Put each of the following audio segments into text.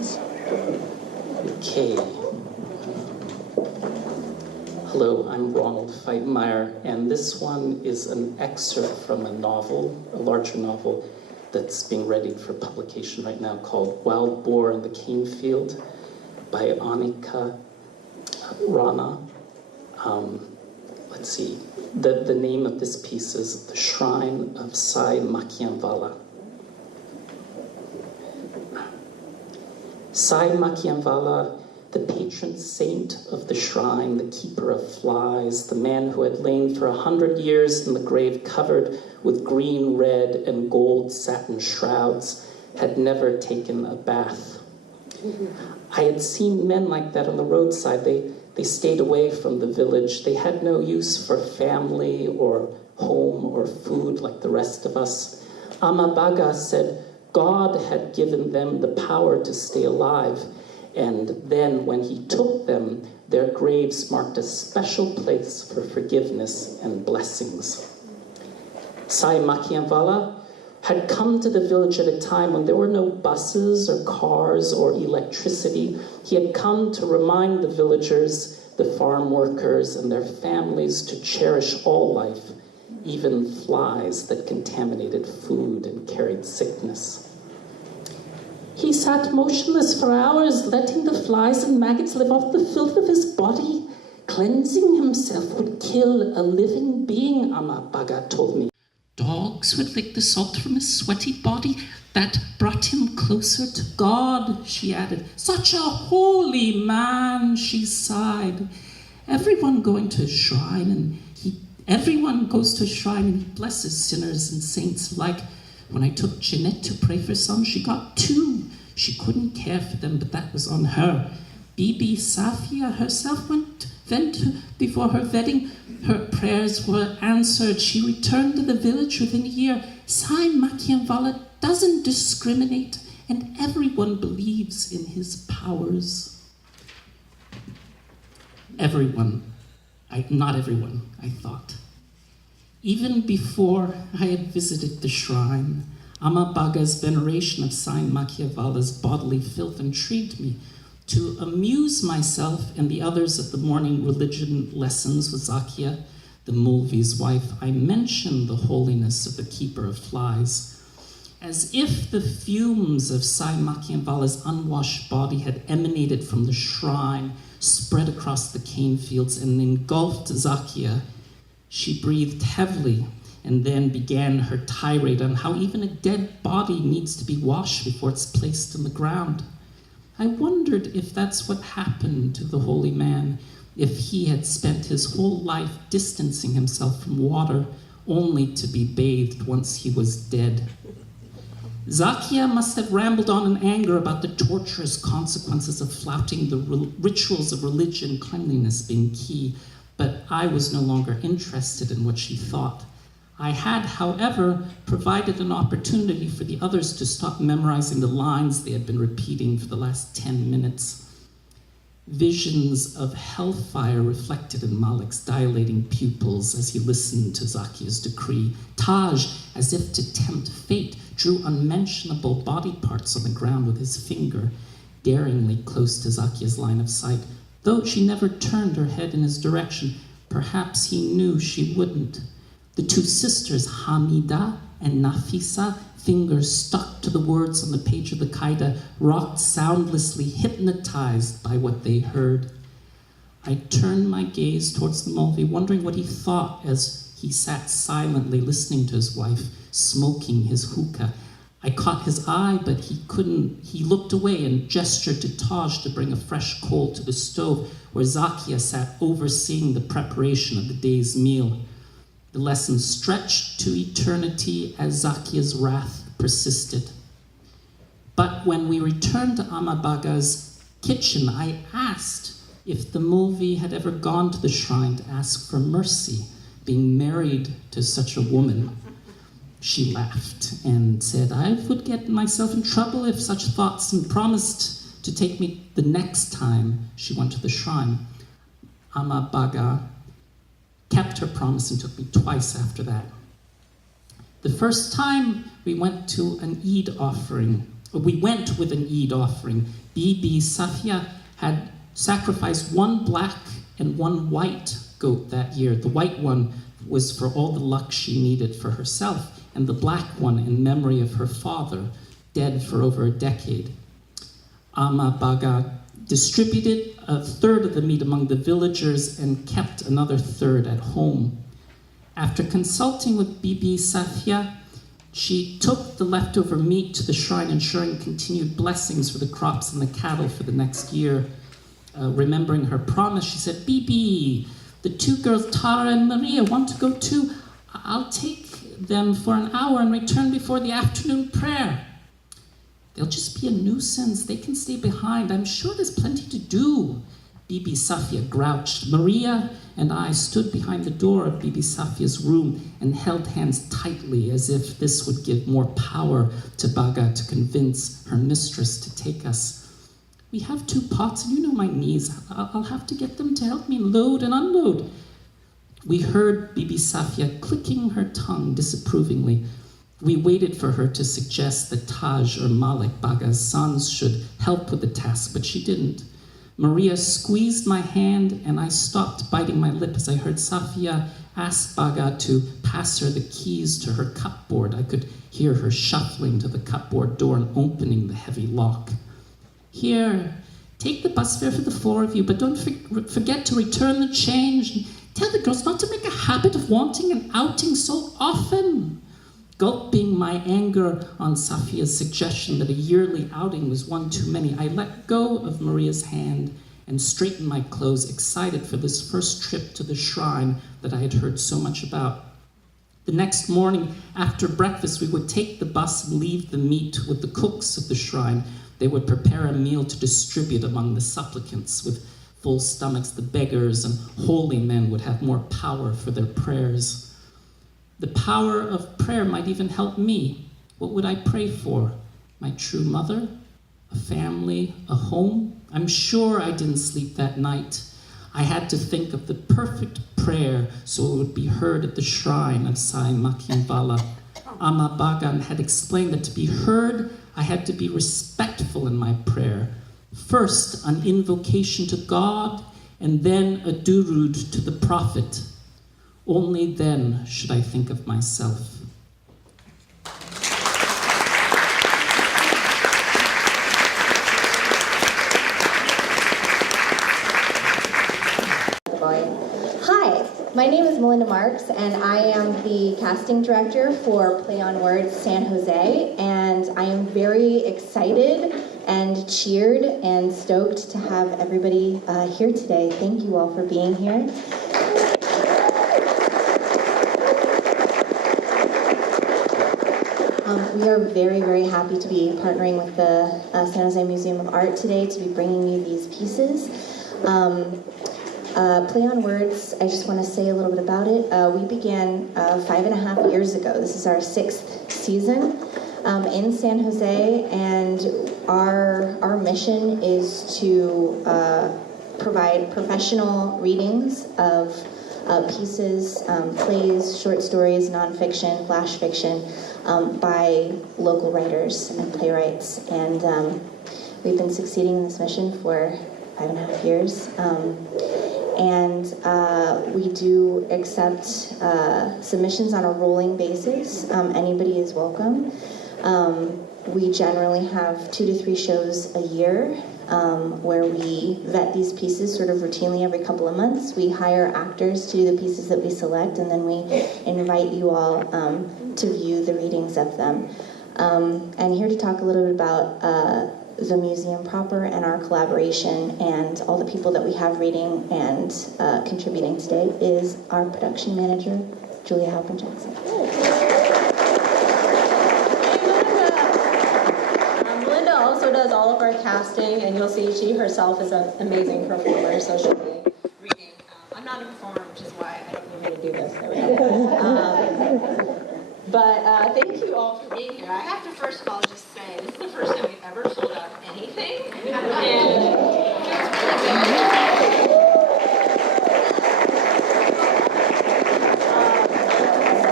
Okay. Hello, I'm Ronald Feichtmeir, and this one is an excerpt from a novel, a larger novel, that's being readied for publication right now called Wild Boar in the Cane Field by Anniqua, Rana. Let's see. The name of this piece is The Shrine of Sain Makhianwala. Sain Makhianwala, the patron saint of the shrine, the keeper of flies, the man who had lain for 100 years in the grave covered with green, red, and gold satin shrouds, had never taken a bath. I had seen men like that on the roadside. They stayed away from the village. They had no use for family or home or food like the rest of us. Amabaga said God had given them the power to stay alive, and then when he took them, their graves marked a special place for forgiveness and blessings. Sain Makhianwala had come to the village at a time when there were no buses or cars or electricity. He had come to remind the villagers, the farm workers, and their families to cherish all life, even flies that contaminated food and carried sickness. He sat motionless for hours, letting the flies and maggots live off the filth of his body. Cleansing himself would kill a living being, Amabaga told me. Dogs would lick the salt from his sweaty body. That brought him closer to God, she added. Such a holy man, she sighed. Everyone goes to a shrine and he blesses sinners and saints. Like when I took Jeanette to pray for some, she got 2. She couldn't care for them, but that was on her. Bibi Safia herself went before her wedding. Her prayers were answered. She returned to the village within a year. Sain Makhianwala doesn't discriminate, and everyone believes in his powers. Not everyone, I thought. Even before I had visited the shrine, Amabaga's veneration of Sain Makhianwala's bodily filth intrigued me. To amuse myself and the others at the morning religion lessons with Zakia, the Mulvi's wife, I mentioned the holiness of the keeper of flies. As if the fumes of Sain Makhianwala's unwashed body had emanated from the shrine, spread across the cane fields, and engulfed Zakia, she breathed heavily and then began her tirade on how even a dead body needs to be washed before it's placed in the ground. I wondered if that's what happened to the holy man, if he had spent his whole life distancing himself from water only to be bathed once he was dead. Zakia must have rambled on in anger about the torturous consequences of flouting the rituals of religion, cleanliness being key, but I was no longer interested in what she thought. I had, however, provided an opportunity for the others to stop memorizing the lines they had been repeating for the last 10 minutes. Visions of hellfire reflected in Malik's dilating pupils as he listened to Zakia's decree. Taj, as if to tempt fate, drew unmentionable body parts on the ground with his finger, daringly close to Zakia's line of sight. Though she never turned her head in his direction, perhaps he knew she wouldn't. The 2 sisters, Hamida and Nafisa, fingers stuck to the words on the page of the Qaeda, rocked soundlessly, hypnotized by what they heard. I turned my gaze towards the Mulvi, wondering what he thought as he sat silently listening to his wife, smoking his hookah. I caught his eye, but he couldn't. He looked away and gestured to Taj to bring a fresh coal to the stove where Zakia sat overseeing the preparation of the day's meal. The lesson stretched to eternity as Zakia's wrath persisted. But when we returned to Amabaga's kitchen, I asked if the Mulvi had ever gone to the shrine to ask for mercy, being married to such a woman. She laughed and said, I would get myself in trouble if such thoughts, and promised to take me the next time she went to the shrine. Amabaga kept her promise and took me twice after that. The first time we went to an Eid offering, We went with an Eid offering. Bibi Safia had sacrificed one black and one white goat that year. The white one was for all the luck she needed for herself, and the black one in memory of her father, dead for over a decade. Ama Baga distributed a third of the meat among the villagers and kept another third at home. After consulting with Bibi Safia, she took the leftover meat to the shrine, ensuring continued blessings for the crops and the cattle for the next year. Remembering her promise, she said, Bibi, the two girls, Tara and Maria, want to go too. I'll take them for an hour and return before the afternoon prayer. They'll just be a nuisance. They can stay behind. I'm sure there's plenty to do. Bibi Safia grouched. Maria and I stood behind the door of Bibi Safia's room and held hands tightly as if this would give more power to Baga to convince her mistress to take us. We have 2 pots, and you know my knees. I'll have to get them to help me load and unload. We heard Bibi Safia clicking her tongue disapprovingly. We waited for her to suggest that Taj or Malik, Baga's sons, should help with the task, but she didn't. Maria squeezed my hand, and I stopped biting my lip as I heard Safia ask Baga to pass her the keys to her cupboard. I could hear her shuffling to the cupboard door and opening the heavy lock. Here, take the bus fare for the 4 of you, but don't forget to return the change. And tell the girls not to make a habit of wanting an outing so often. Gulping my anger on Safia's suggestion that a yearly outing was one too many, I let go of Maria's hand and straightened my clothes, excited for this first trip to the shrine that I had heard so much about. The next morning, after breakfast, we would take the bus and leave the meat with the cooks of the shrine. They would prepare a meal to distribute among the supplicants. With full stomachs, the beggars and holy men would have more power for their prayers. The power of prayer might even help me. What would I pray for? My true mother? A family? A home? I'm sure I didn't sleep that night. I had to think of the perfect prayer so it would be heard at the shrine of Sain Makhianwala. Ama Bagan had explained that to be heard, I had to be respectful in my prayer. First, an invocation to God, and then a durud to the Prophet. Only then should I think of myself. Hi, my name is Melinda Marks, and I am the casting director for Play on Words San Jose, and I am very excited and cheered and stoked to have everybody here today. Thank you all for being here. We are very, very happy to be partnering with the San Jose Museum of Art today to be bringing you these pieces. Play on Words, I just want to say a little bit about it. We began 5.5 years ago. This is our 6th season in San Jose, and our mission is to provide professional readings of pieces, plays, short stories, nonfiction, flash fiction, by local writers and playwrights. And we've been succeeding in this mission for 5.5 years. And we do accept submissions on a rolling basis. Anybody is welcome. We generally have 2 to 3 shows a year where we vet these pieces sort of routinely every couple of months. We hire actors to do the pieces that we select, and then we invite you all to view the readings of them. And here to talk a little bit about the museum proper and our collaboration and all the people that we have reading and contributing today is our production manager, Julia Halpern-Jackson. Melinda also does all of our casting, and you'll see she herself is an amazing performer, so she'll be reading. I'm not a performer, which is why I don't know how to do this. There we go. But thank you all for being here. I have to first of all just say, this is the first time we've ever sold out anything.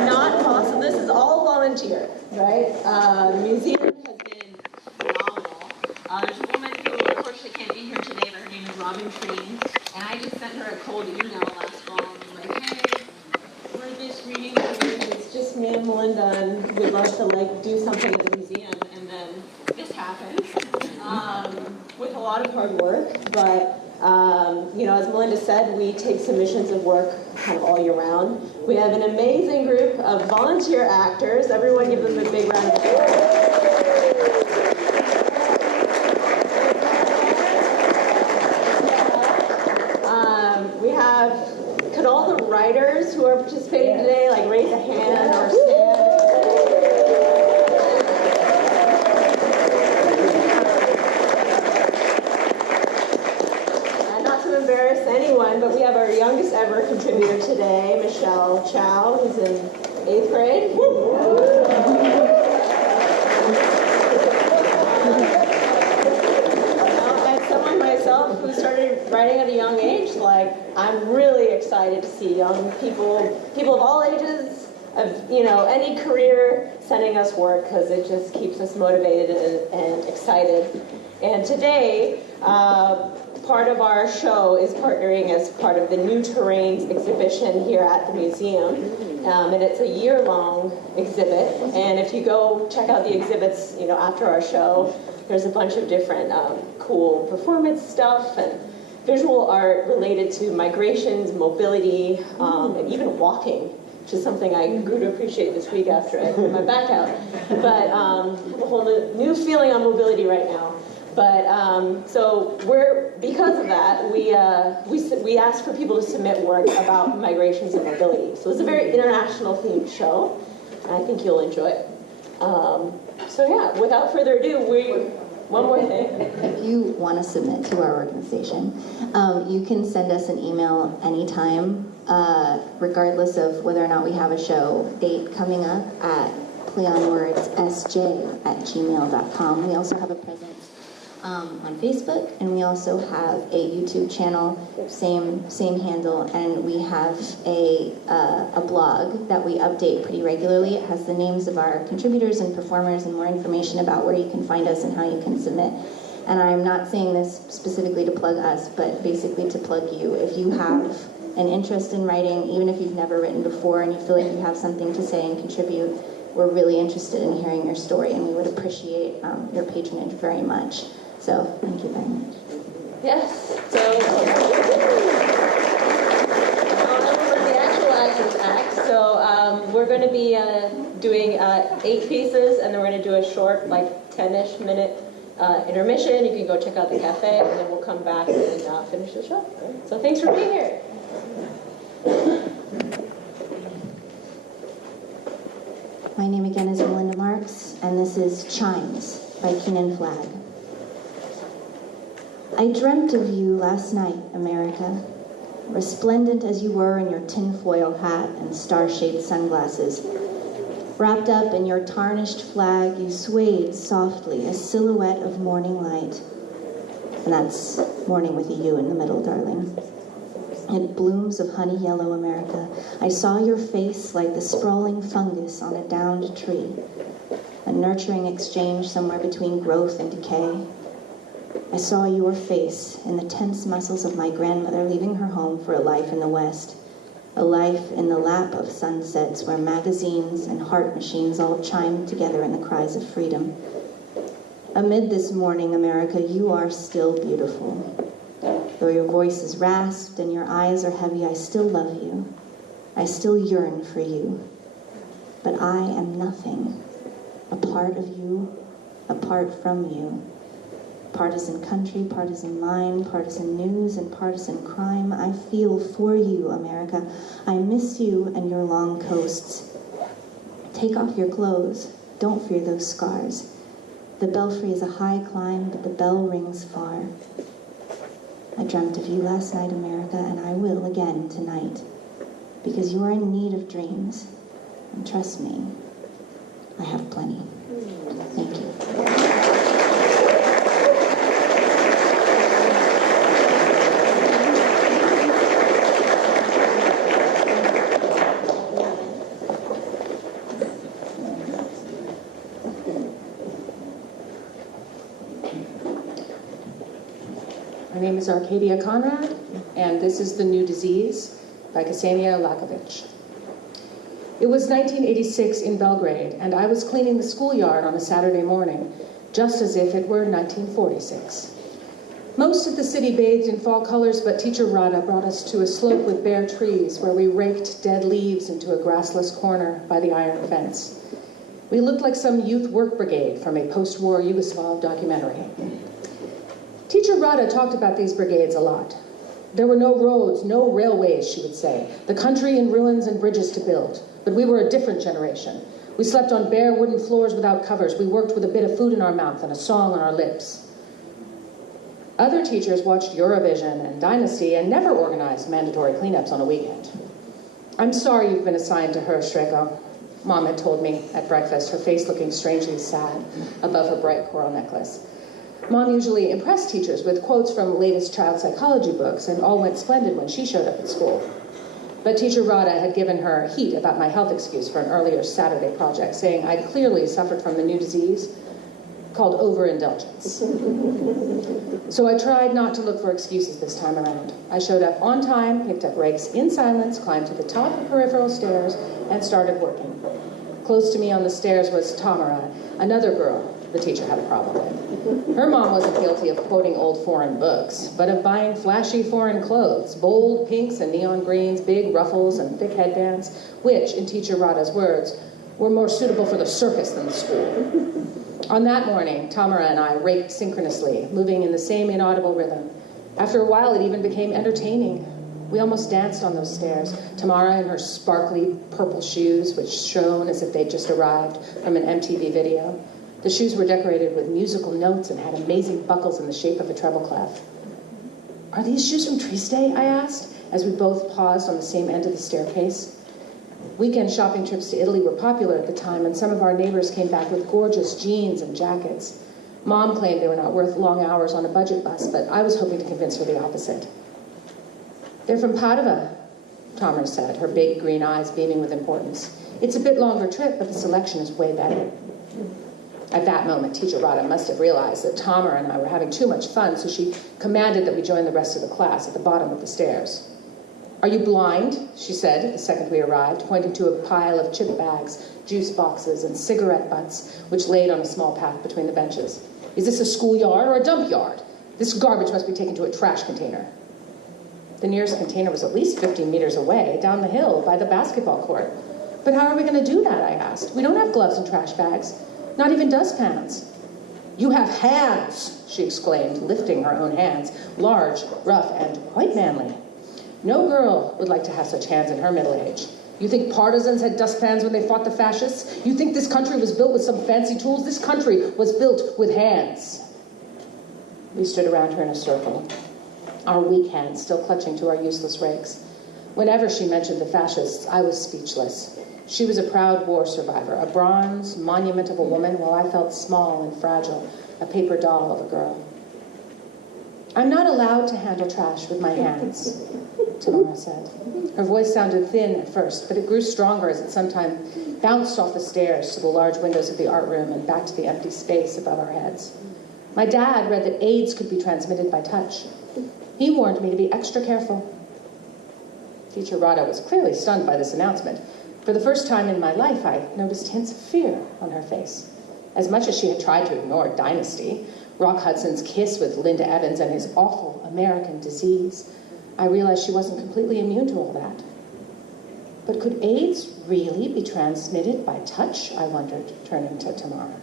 Not possible. This is all volunteer, right? The museum has been There's a woman who unfortunately can't be here today, but her name is Robin Treen, and I just sent her a cold email last fall and was like, hey, we're this reading group, it's just me and Melinda, and we'd love to like do something at the museum, and then this happened, with a lot of hard work, but you know, as Melinda said, we take submissions of work kind of all year round. We have an amazing group of volunteer actors. Everyone give them a big round of applause. We have, could all the writers who are participating today, like raise a hand or stand? Not to embarrass anyone, but we have our youngest ever contributor today, Michelle Chow, who's in 8th grade. Who started writing at a young age, like, I'm really excited to see young people of all ages, of, you know, any career, sending us work, because it just keeps us motivated and excited. And today, part of our show is partnering as part of the New Terrains exhibition here at the museum. And it's a year-long exhibit. And if you go check out the exhibits, you know, after our show, there's a bunch of different cool performance stuff and visual art related to migrations, mobility, and even walking, which is something I grew to appreciate this week after I put my back out. But I have a whole new feeling on mobility right now. But so because of that, we asked for people to submit work about migrations and mobility. So it's a very international themed show, and I think you'll enjoy it. So yeah, without further ado, one more thing. If you want to submit to our organization, you can send us an email anytime, regardless of whether or not we have a show date coming up, at playonwordssj@gmail.com. We also have a presence on Facebook, and we also have a YouTube channel, same handle, and we have a blog that we update pretty regularly. It has the names of our contributors and performers and more information about where you can find us and how you can submit. And I'm not saying this specifically to plug us, but basically to plug you. If you have an interest in writing, even if you've never written before and you feel like you have something to say and contribute, we're really interested in hearing your story, and we would appreciate your patronage very much. So, thank you very much. Yes, so the actual act. So we're going to be doing 8 pieces, and then we're going to do a short, like 10-ish minute intermission. You can go check out the cafe, and then we'll come back and finish the show. So thanks for being here. My name again is Melinda Marks, and this is Chimes by Keenan Flagg. I dreamt of you last night, America, resplendent as you were in your tinfoil hat and star-shaped sunglasses. Wrapped up in your tarnished flag, you swayed softly, a silhouette of morning light. And that's morning with a U in the middle, darling. It blooms of honey yellow, America. I saw your face like the sprawling fungus on a downed tree, a nurturing exchange somewhere between growth and decay. I saw your face in the tense muscles of my grandmother leaving her home for a life in the West, a life in the lap of sunsets where magazines and heart machines all chimed together in the cries of freedom. Amid this morning, America, you are still beautiful. Though your voice is rasped and your eyes are heavy, I still love you. I still yearn for you. But I am nothing. A part of you, apart from you. Partisan country, partisan line, partisan news, and partisan crime. I feel for you, America. I miss you and your long coasts. Take off your clothes. Don't fear those scars. The belfry is a high climb, but the bell rings far. I dreamt of you last night, America, and I will again tonight, because you are in need of dreams. And trust me, I have plenty. Thank you. My name is Arcadia Conrad, and this is The New Disease by Ksenia Lakovic. It was 1986 in Belgrade, and I was cleaning the schoolyard on a Saturday morning, just as if it were 1946. Most of the city bathed in fall colors, but teacher Rana brought us to a slope with bare trees where we raked dead leaves into a grassless corner by the iron fence. We looked like some youth work brigade from a post-war Yugoslav documentary. Teacher Rada talked about these brigades a lot. There were no roads, no railways, she would say. The country in ruins and bridges to build. But we were a different generation. We slept on bare wooden floors without covers. We worked with a bit of food in our mouth and a song on our lips. Other teachers watched Eurovision and Dynasty and never organized mandatory cleanups on a weekend. I'm sorry you've been assigned to her, Shreko, Mom had told me at breakfast, her face looking strangely sad above her bright coral necklace. Mom usually impressed teachers with quotes from latest child psychology books, and all went splendid when she showed up at school. But teacher Rada had given her heat about my health excuse for an earlier Saturday project, saying I clearly suffered from the new disease called overindulgence. So I tried not to look for excuses this time around. I showed up on time, picked up rakes in silence, climbed to the top of peripheral stairs, and started working. Close to me on the stairs was Tamara, another girl the teacher had a problem with. Her mom wasn't guilty of quoting old foreign books, but of buying flashy foreign clothes, bold pinks and neon greens, big ruffles and thick headbands, which, in teacher Rada's words, were more suitable for the circus than the school. On that morning, Tamara and I raked synchronously, moving in the same inaudible rhythm. After a while, it even became entertaining. We almost danced on those stairs, Tamara in her sparkly purple shoes, which shone as if they'd just arrived from an MTV video. The shoes were decorated with musical notes and had amazing buckles in the shape of a treble clef. Are these shoes from Triste? I asked, as we both paused on the same end of the staircase. Weekend shopping trips to Italy were popular at the time, and some of our neighbors came back with gorgeous jeans and jackets. Mom claimed they were not worth long hours on a budget bus, but I was hoping to convince her the opposite. They're from Padova, Tamara said, her big green eyes beaming with importance. It's a bit longer trip, but the selection is way better. At that moment, teacher Rada must have realized that Tamara and I were having too much fun, so she commanded that we join the rest of the class at the bottom of the stairs. Are you blind? She said the second we arrived, pointing to a pile of chip bags, juice boxes, and cigarette butts, which laid on a small path between the benches. Is this a schoolyard or a dump yard? This garbage must be taken to a trash container. The nearest container was at least 15 meters away, down the hill by the basketball court. But how are we going to do that, I asked. We don't have gloves and trash bags, not even dustpans. You have hands, she exclaimed, lifting her own hands, large, rough, and quite manly. No girl would like to have such hands in her middle age. You think partisans had dustpans when they fought the fascists? You think this country was built with some fancy tools? This country was built with hands. We stood around her in a circle, our weak hands still clutching to our useless rakes. Whenever she mentioned the fascists, I was speechless. She was a proud war survivor, a bronze monument of a woman, while I felt small and fragile, a paper doll of a girl. I'm not allowed to handle trash with my hands, Tamara said. Her voice sounded thin at first, but it grew stronger as it sometimes bounced off the stairs to the large windows of the art room and back to the empty space above our heads. My dad read that AIDS could be transmitted by touch. He warned me to be extra careful. Teacher Rada was clearly stunned by this announcement. For the first time in my life, I noticed hints of fear on her face. As much as she had tried to ignore Dynasty, Rock Hudson's kiss with Linda Evans, and his awful American disease, I realized she wasn't completely immune to all that. But could AIDS really be transmitted by touch? I wondered, turning to Tamara.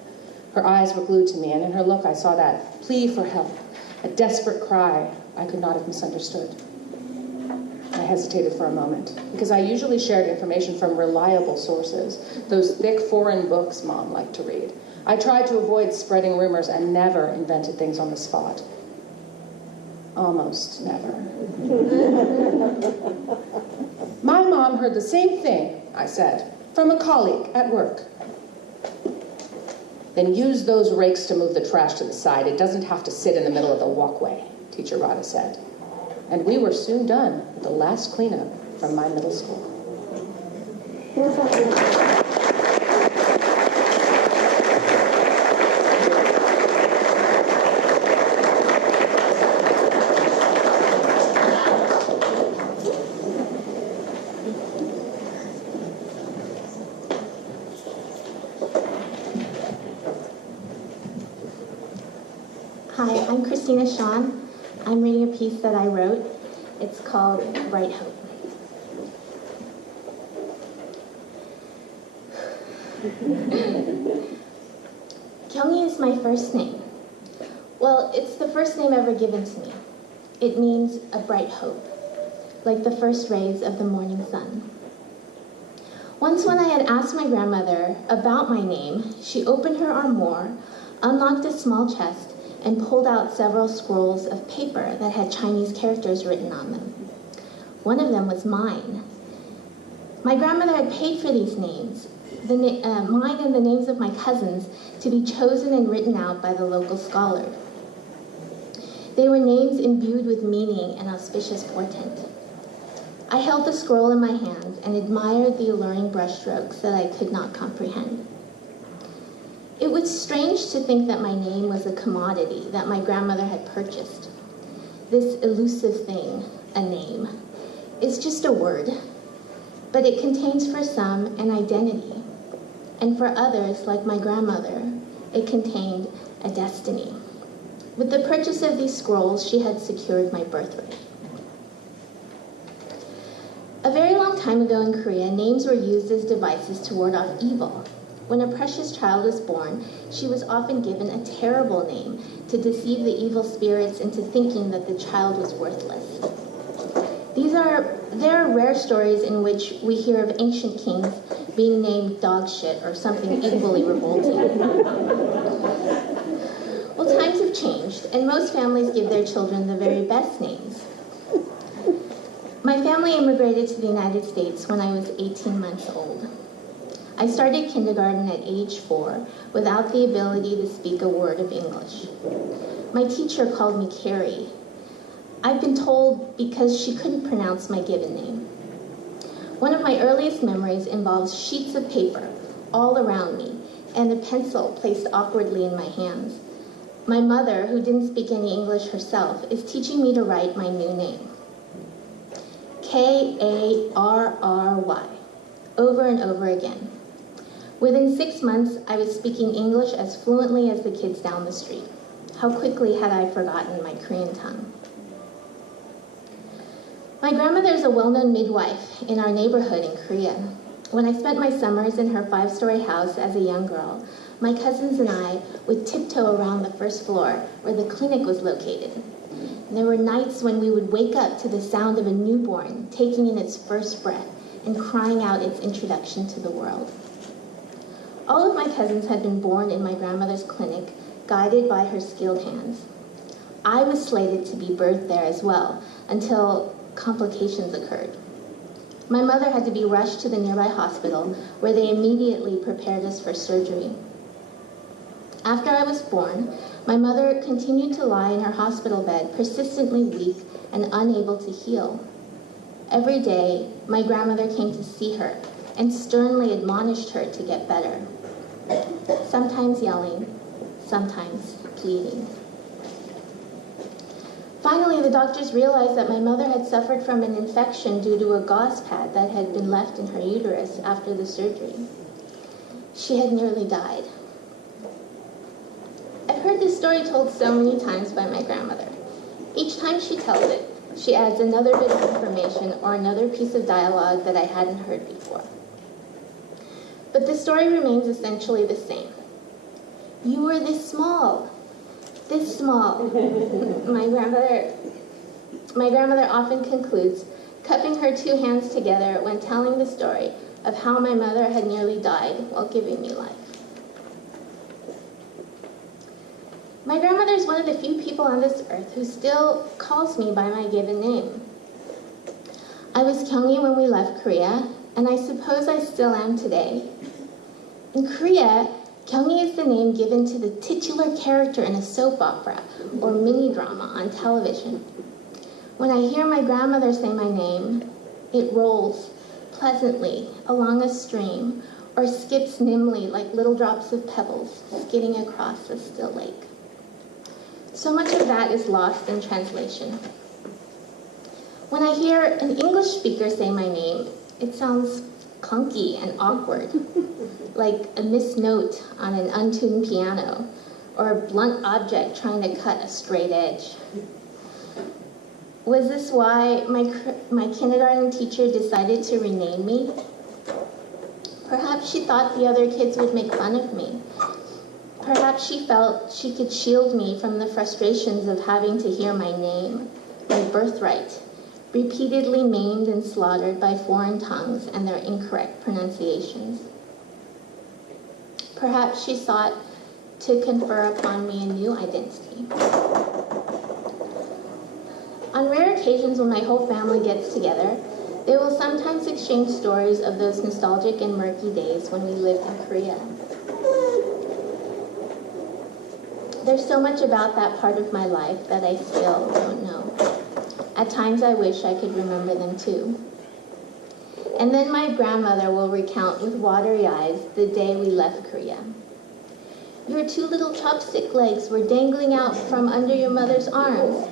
Her eyes were glued to me, and in her look I saw that plea for help, a desperate cry I could not have misunderstood. I hesitated for a moment, because I usually shared information from reliable sources, those thick foreign books Mom liked to read. I tried to avoid spreading rumors and never invented things on the spot. Almost never. My mom heard the same thing, I said, from a colleague at work. Then use those rakes to move the trash to the side. It doesn't have to sit in the middle of the walkway, Teacher Rada said. And we were soon done with the last cleanup from my middle school. Hi, I'm Christina Shawn. I'm reading a piece that I wrote. It's called Bright Hope. Kyungi is my first name. Well, it's the first name ever given to me. It means a bright hope, like the first rays of the morning sun. Once when I had asked my grandmother about my name, she opened her armoire, unlocked a small chest, and pulled out several scrolls of paper that had Chinese characters written on them. One of them was mine. My grandmother had paid for these names, mine and the names of my cousins, to be chosen and written out by the local scholar. They were names imbued with meaning and auspicious portent. I held the scroll in my hands and admired the alluring brushstrokes that I could not comprehend. It was strange to think that my name was a commodity that my grandmother had purchased. This elusive thing, a name, is just a word, but it contains for some an identity, and for others, like my grandmother, it contained a destiny. With the purchase of these scrolls, she had secured my birthright. A very long time ago in Korea, names were used as devices to ward off evil. When a precious child was born, she was often given a terrible name to deceive the evil spirits into thinking that the child was worthless. There are rare stories in which we hear of ancient kings being named dog shit or something equally revolting. Well, times have changed, and most families give their children the very best names. My family immigrated to the United States when I was 18 months old. I started kindergarten at age 4 without the ability to speak a word of English. My teacher called me Carrie. I've been told because she couldn't pronounce my given name. One of my earliest memories involves sheets of paper all around me and a pencil placed awkwardly in my hands. My mother, who didn't speak any English herself, is teaching me to write my new name. Karry, over and over again. Within 6 months, I was speaking English as fluently as the kids down the street. How quickly had I forgotten my Korean tongue? My grandmother is a well-known midwife in our neighborhood in Korea. When I spent my summers in her 5-story house as a young girl, my cousins and I would tiptoe around the first floor where the clinic was located. And there were nights when we would wake up to the sound of a newborn taking in its first breath and crying out its introduction to the world. All of my cousins had been born in my grandmother's clinic, guided by her skilled hands. I was slated to be birthed there as well, until complications occurred. My mother had to be rushed to the nearby hospital, where they immediately prepared us for surgery. After I was born, my mother continued to lie in her hospital bed, persistently weak and unable to heal. Every day, my grandmother came to see her and sternly admonished her to get better, sometimes yelling, sometimes pleading. Finally, the doctors realized that my mother had suffered from an infection due to a gauze pad that had been left in her uterus after the surgery. She had nearly died. I've heard this story told so many times by my grandmother. Each time she tells it, she adds another bit of information or another piece of dialogue that I hadn't heard before. But the story remains essentially the same. You were this small. This small. My grandmother often concludes, cupping her 2 hands together when telling the story of how my mother had nearly died while giving me life. My grandmother is one of the few people on this earth who still calls me by my given name. I was Kyungi when we left Korea, and I suppose I still am today. In Korea, Kyungi is the name given to the titular character in a soap opera or mini-drama on television. When I hear my grandmother say my name, it rolls pleasantly along a stream or skips nimbly like little drops of pebbles skidding across a still lake. So much of that is lost in translation. When I hear an English speaker say my name, it sounds clunky and awkward, like a missed note on an untuned piano, or a blunt object trying to cut a straight edge. Was this why my kindergarten teacher decided to rename me? Perhaps she thought the other kids would make fun of me. Perhaps she felt she could shield me from the frustrations of having to hear my name, my birthright, repeatedly maimed and slaughtered by foreign tongues and their incorrect pronunciations. Perhaps she sought to confer upon me a new identity. On rare occasions when my whole family gets together, they will sometimes exchange stories of those nostalgic and murky days when we lived in Korea. There's so much about that part of my life that I still don't know. At times I wish I could remember them too. And then my grandmother will recount with watery eyes the day we left Korea. Your two little chopstick legs were dangling out from under your mother's arms.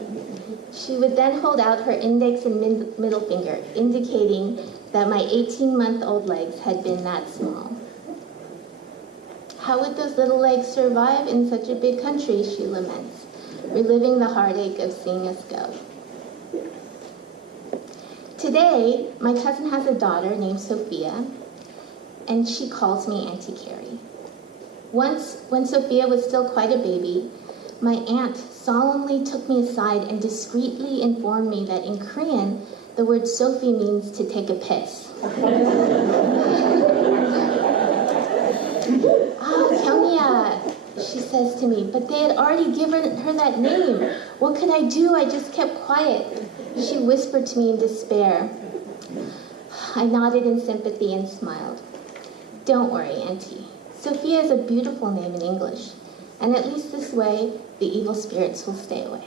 She would then hold out her index and middle finger, indicating that my 18-month-old legs had been that small. How would those little legs survive in such a big country, she laments, reliving the heartache of seeing us go. Today, my cousin has a daughter named Sophia, and she calls me Auntie Carrie. Once, when Sophia was still quite a baby, my aunt solemnly took me aside and discreetly informed me that in Korean, the word Sophie means to take a piss. Kyungya, she says to me, but they had already given her that name. What could I do? I just kept quiet. She whispered to me in despair. I nodded in sympathy and smiled. Don't worry, Auntie. Sophia is a beautiful name in English, and at least this way, the evil spirits will stay away.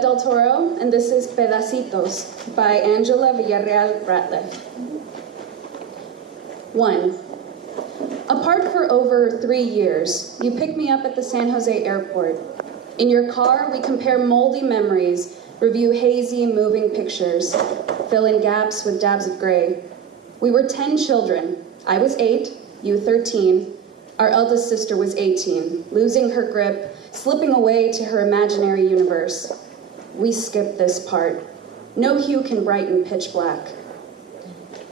Del Toro, and this is Pedacitos by Angela Villarreal Ratliff. 1. Apart for over 3 years, you picked me up at the San Jose airport. In your car, we compare moldy memories, review hazy, moving pictures, fill in gaps with dabs of gray. We were 10 children. I was 8, you 13. Our eldest sister was 18, losing her grip, slipping away to her imaginary universe. We skip this part. No hue can brighten pitch black.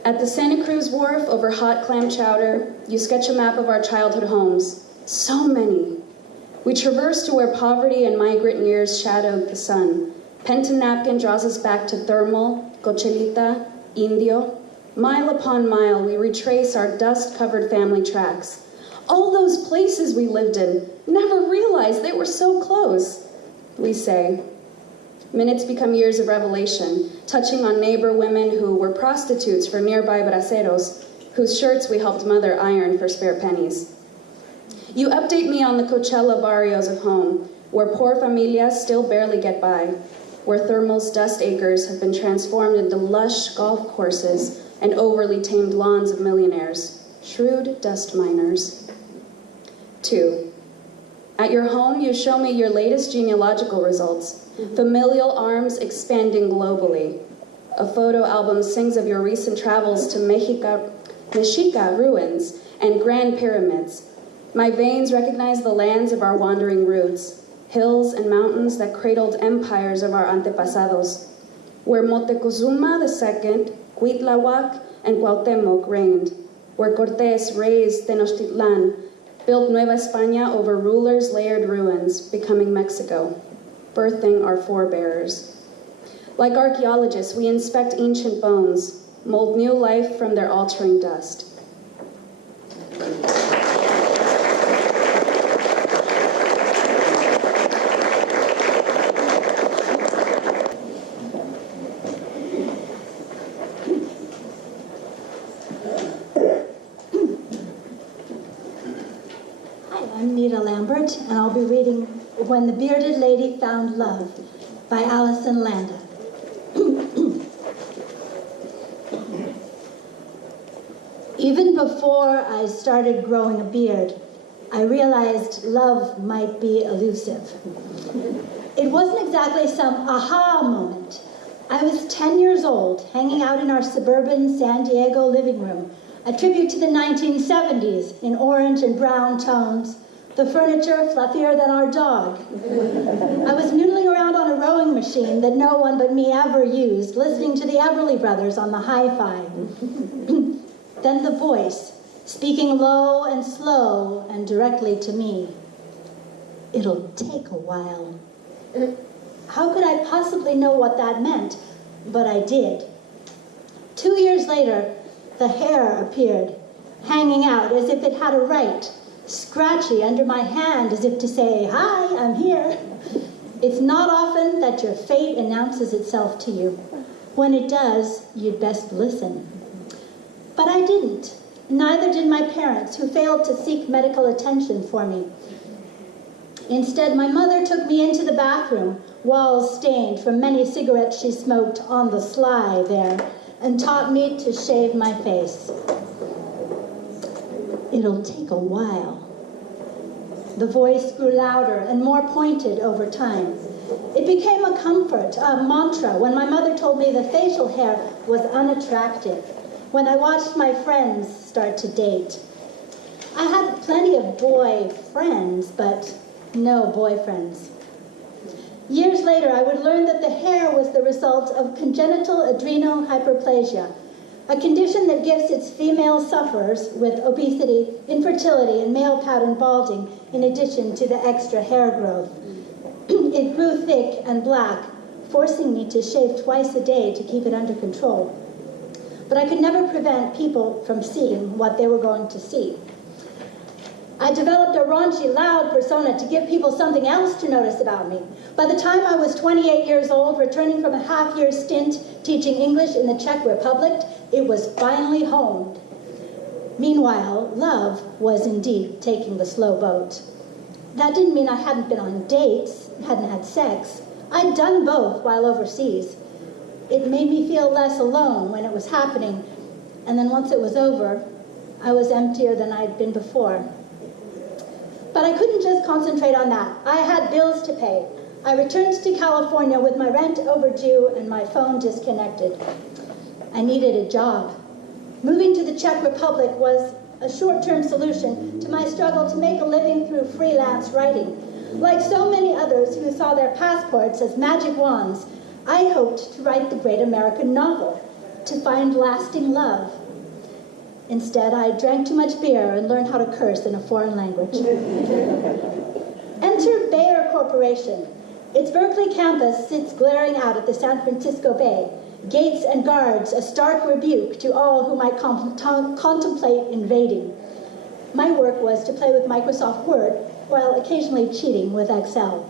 At the Santa Cruz Wharf over hot clam chowder, you sketch a map of our childhood homes. So many. We traverse to where poverty and migrant years shadowed the sun. Penton napkin draws us back to Thermal, Cochelita, Indio. Mile upon mile, we retrace our dust-covered family tracks. All those places we lived in, never realized they were so close, we say. Minutes become years of revelation, touching on neighbor women who were prostitutes for nearby braceros, whose shirts we helped mother iron for spare pennies. You update me on the Coachella barrios of home, where poor familias still barely get by, where Thermal's dust acres have been transformed into lush golf courses and overly tamed lawns of millionaires, shrewd dust miners. 2. At your home, you show me your latest genealogical results, familial arms expanding globally. A photo album sings of your recent travels to Mexica ruins and grand pyramids. My veins recognize the lands of our wandering roots, hills and mountains that cradled empires of our antepasados, where Moctezuma II, Cuitlahuac, and Cuauhtémoc reigned, where Cortés raised Tenochtitlan, built Nueva España over rulers' layered ruins, becoming Mexico, birthing our forebears. Like archaeologists, we inspect ancient bones, mold new life from their altering dust. And I'll be reading When the Bearded Lady Found Love by Alison Landa. Even before I started growing a beard, I realized love might be elusive. It wasn't exactly some aha moment. I was 10 years old, hanging out in our suburban San Diego living room, a tribute to the 1970s in orange and brown tones, the furniture fluffier than our dog. I was noodling around on a rowing machine that no one but me ever used, listening to the Everly Brothers on the hi-fi. Then the voice, speaking low and slow and directly to me. It'll take a while. How could I possibly know what that meant? But I did. 2 years later, the hair appeared, hanging out as if it had a right, scratchy under my hand as if to say, "Hi, I'm here." It's not often that your fate announces itself to you. When it does, you'd best listen. But I didn't. Neither did my parents, who failed to seek medical attention for me. Instead, my mother took me into the bathroom, walls stained from many cigarettes she smoked on the sly there, and taught me to shave my face. It'll take a while. The voice grew louder and more pointed over time. It became a comfort, a mantra, when my mother told me the facial hair was unattractive, when I watched my friends start to date. I had plenty of boy friends, but no boyfriends. Years later, I would learn that the hair was the result of congenital adrenal hyperplasia, a condition that gives its female sufferers with obesity, infertility, and male pattern balding, in addition to the extra hair growth. It grew thick and black, forcing me to shave twice a day to keep it under control. But I could never prevent people from seeing what they were going to see. I developed a raunchy, loud persona to give people something else to notice about me. By the time I was 28 years old, returning from a half-year stint teaching English in the Czech Republic, it was finally honed. Meanwhile, love was indeed taking the slow boat. That didn't mean I hadn't been on dates, hadn't had sex. I'd done both while overseas. It made me feel less alone when it was happening, and then once it was over, I was emptier than I'd been before. But I couldn't just concentrate on that. I had bills to pay. I returned to California with my rent overdue and my phone disconnected. I needed a job. Moving to the Czech Republic was a short-term solution to my struggle to make a living through freelance writing. Like so many others who saw their passports as magic wands, I hoped to write the great American novel, to find lasting love. Instead, I drank too much beer and learned how to curse in a foreign language. Enter Bayer Corporation. Its Berkeley campus sits glaring out at the San Francisco Bay. Gates and guards, a stark rebuke to all who might contemplate invading. My work was to play with Microsoft Word while occasionally cheating with Excel.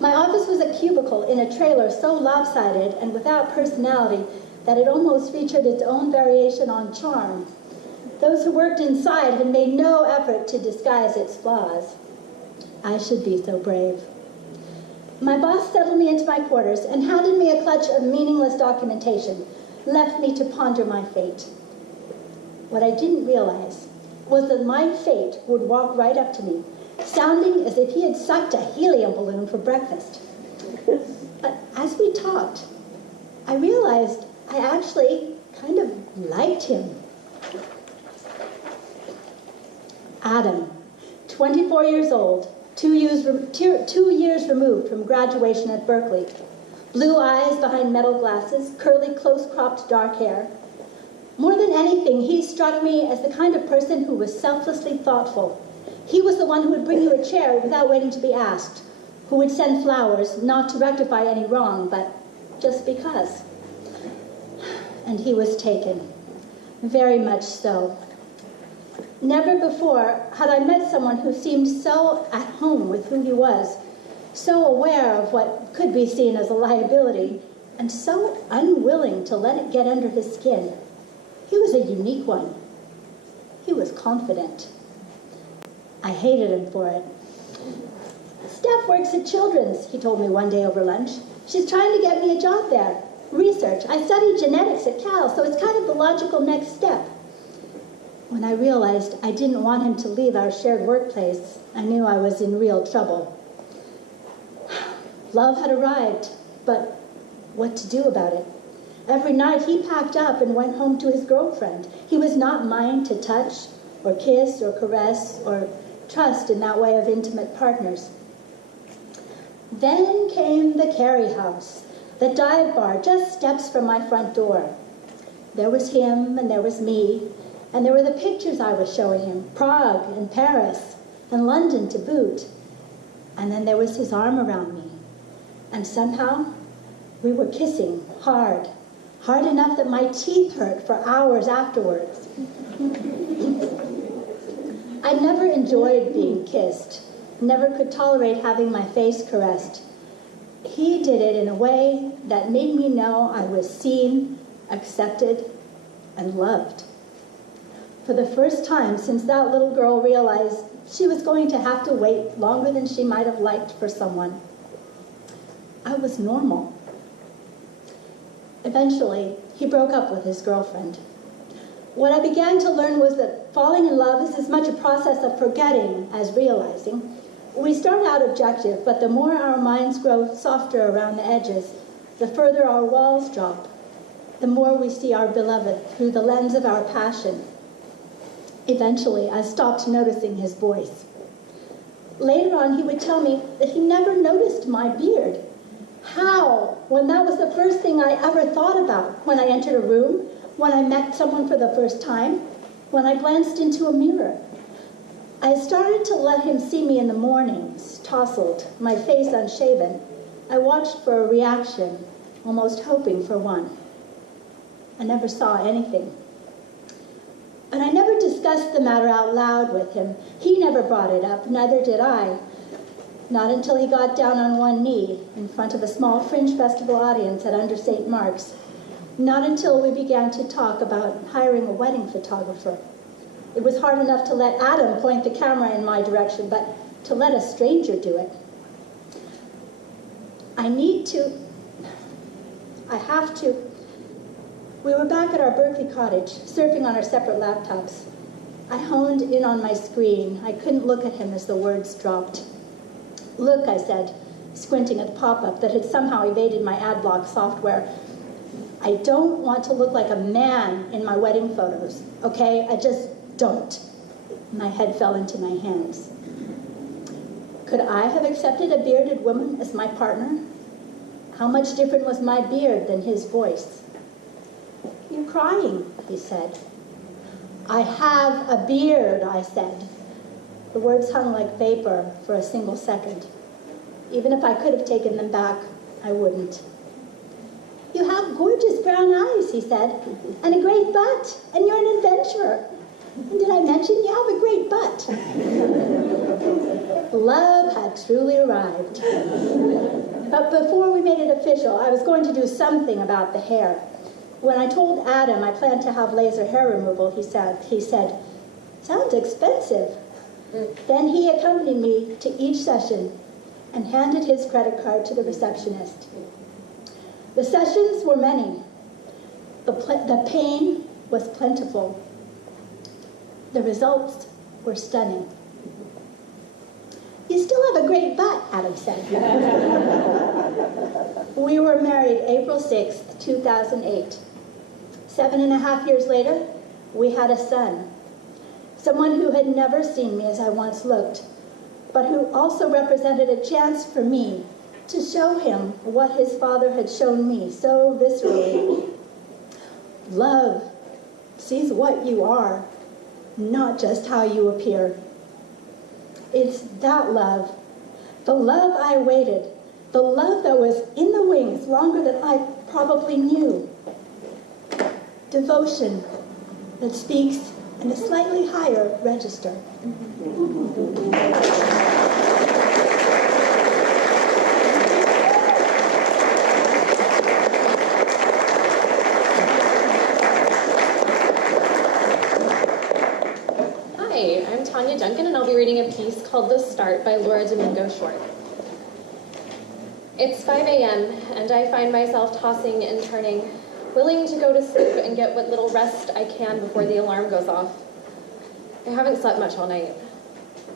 My office was a cubicle in a trailer so lopsided and without personality that it almost featured its own variation on charm. Those who worked inside had made no effort to disguise its flaws. I should be so brave. My boss settled me into my quarters and handed me a clutch of meaningless documentation, left me to ponder my fate. What I didn't realize was that my fate would walk right up to me, sounding as if he had sucked a helium balloon for breakfast. But as we talked, I realized I actually kind of liked him. Adam, 24 years old, 2 years removed from graduation at Berkeley. Blue eyes behind metal glasses, curly, close-cropped dark hair. More than anything, he struck me as the kind of person who was selflessly thoughtful. He was the one who would bring you a chair without waiting to be asked, who would send flowers, not to rectify any wrong, but just because. And he was taken, very much so. Never before had I met someone who seemed so at home with who he was, so aware of what could be seen as a liability, and so unwilling to let it get under his skin. He was a unique one. He was confident. I hated him for it. Steph works at Children's, he told me one day over lunch. She's trying to get me a job there. Research. I studied genetics at Cal, so it's kind of the logical next step. When I realized I didn't want him to leave our shared workplace, I knew I was in real trouble. Love had arrived, but what to do about it? Every night he packed up and went home to his girlfriend. He was not mine to touch or kiss or caress or trust in that way of intimate partners. Then came the Carey House, the dive bar just steps from my front door. There was him and there was me, and there were the pictures I was showing him, Prague and Paris and London to boot. And then there was his arm around me. And somehow we were kissing hard, hard enough that my teeth hurt for hours afterwards. I never enjoyed being kissed, never could tolerate having my face caressed. He did it in a way that made me know I was seen, accepted, and loved. For the first time since that little girl realized she was going to have to wait longer than she might have liked for someone, I was normal. Eventually, he broke up with his girlfriend. What I began to learn was that falling in love is as much a process of forgetting as realizing. We start out objective, but the more our minds grow softer around the edges, the further our walls drop, the more we see our beloved through the lens of our passion. Eventually, I stopped noticing his voice. Later on, he would tell me that he never noticed my beard. How? When that was the first thing I ever thought about when I entered a room, when I met someone for the first time, when I glanced into a mirror. I started to let him see me in the mornings, tousled, my face unshaven. I watched for a reaction, almost hoping for one. I never saw anything. But I never discussed the matter out loud with him. He never brought it up, neither did I. Not until he got down on one knee in front of a small Fringe Festival audience at Under St. Mark's. Not until we began to talk about hiring a wedding photographer. It was hard enough to let Adam point the camera in my direction, but to let a stranger do it. I have to. We were back at our Berkeley cottage, surfing on our separate laptops. I honed in on my screen. I couldn't look at him as the words dropped. Look, I said, squinting at the pop-up that had somehow evaded my ad block software. I don't want to look like a man in my wedding photos, okay? I just don't. My head fell into my hands. Could I have accepted a bearded woman as my partner? How much different was my beard than his voice? You're crying, he said. I have a beard, I said. The words hung like vapor for a single second. Even if I could have taken them back, I wouldn't. You have gorgeous brown eyes, he said, and a great butt, and you're an adventurer. And did I mention you have a great butt? Love had truly arrived. But before we made it official, I was going to do something about the hair. When I told Adam I planned to have laser hair removal, he said, sounds expensive. Then he accompanied me to each session and handed his credit card to the receptionist. The sessions were many. The pain was plentiful. The results were stunning. You still have a great butt, Adam said. We were married April 6th, 2008. 7.5 years later, we had a son. Someone who had never seen me as I once looked, but who also represented a chance for me to show him what his father had shown me so viscerally. Love sees what you are, not just how you appear. It's that love, the love I waited, the love that was in the wings longer than I probably knew. Devotion that speaks in a slightly higher register. Hi, I'm Tanya Duncan, and I'll be reading a piece called The Start by Laura Domingo Short. It's 5 a.m., and I find myself tossing and turning, willing to go to sleep and get what little rest I can before the alarm goes off. I haven't slept much all night.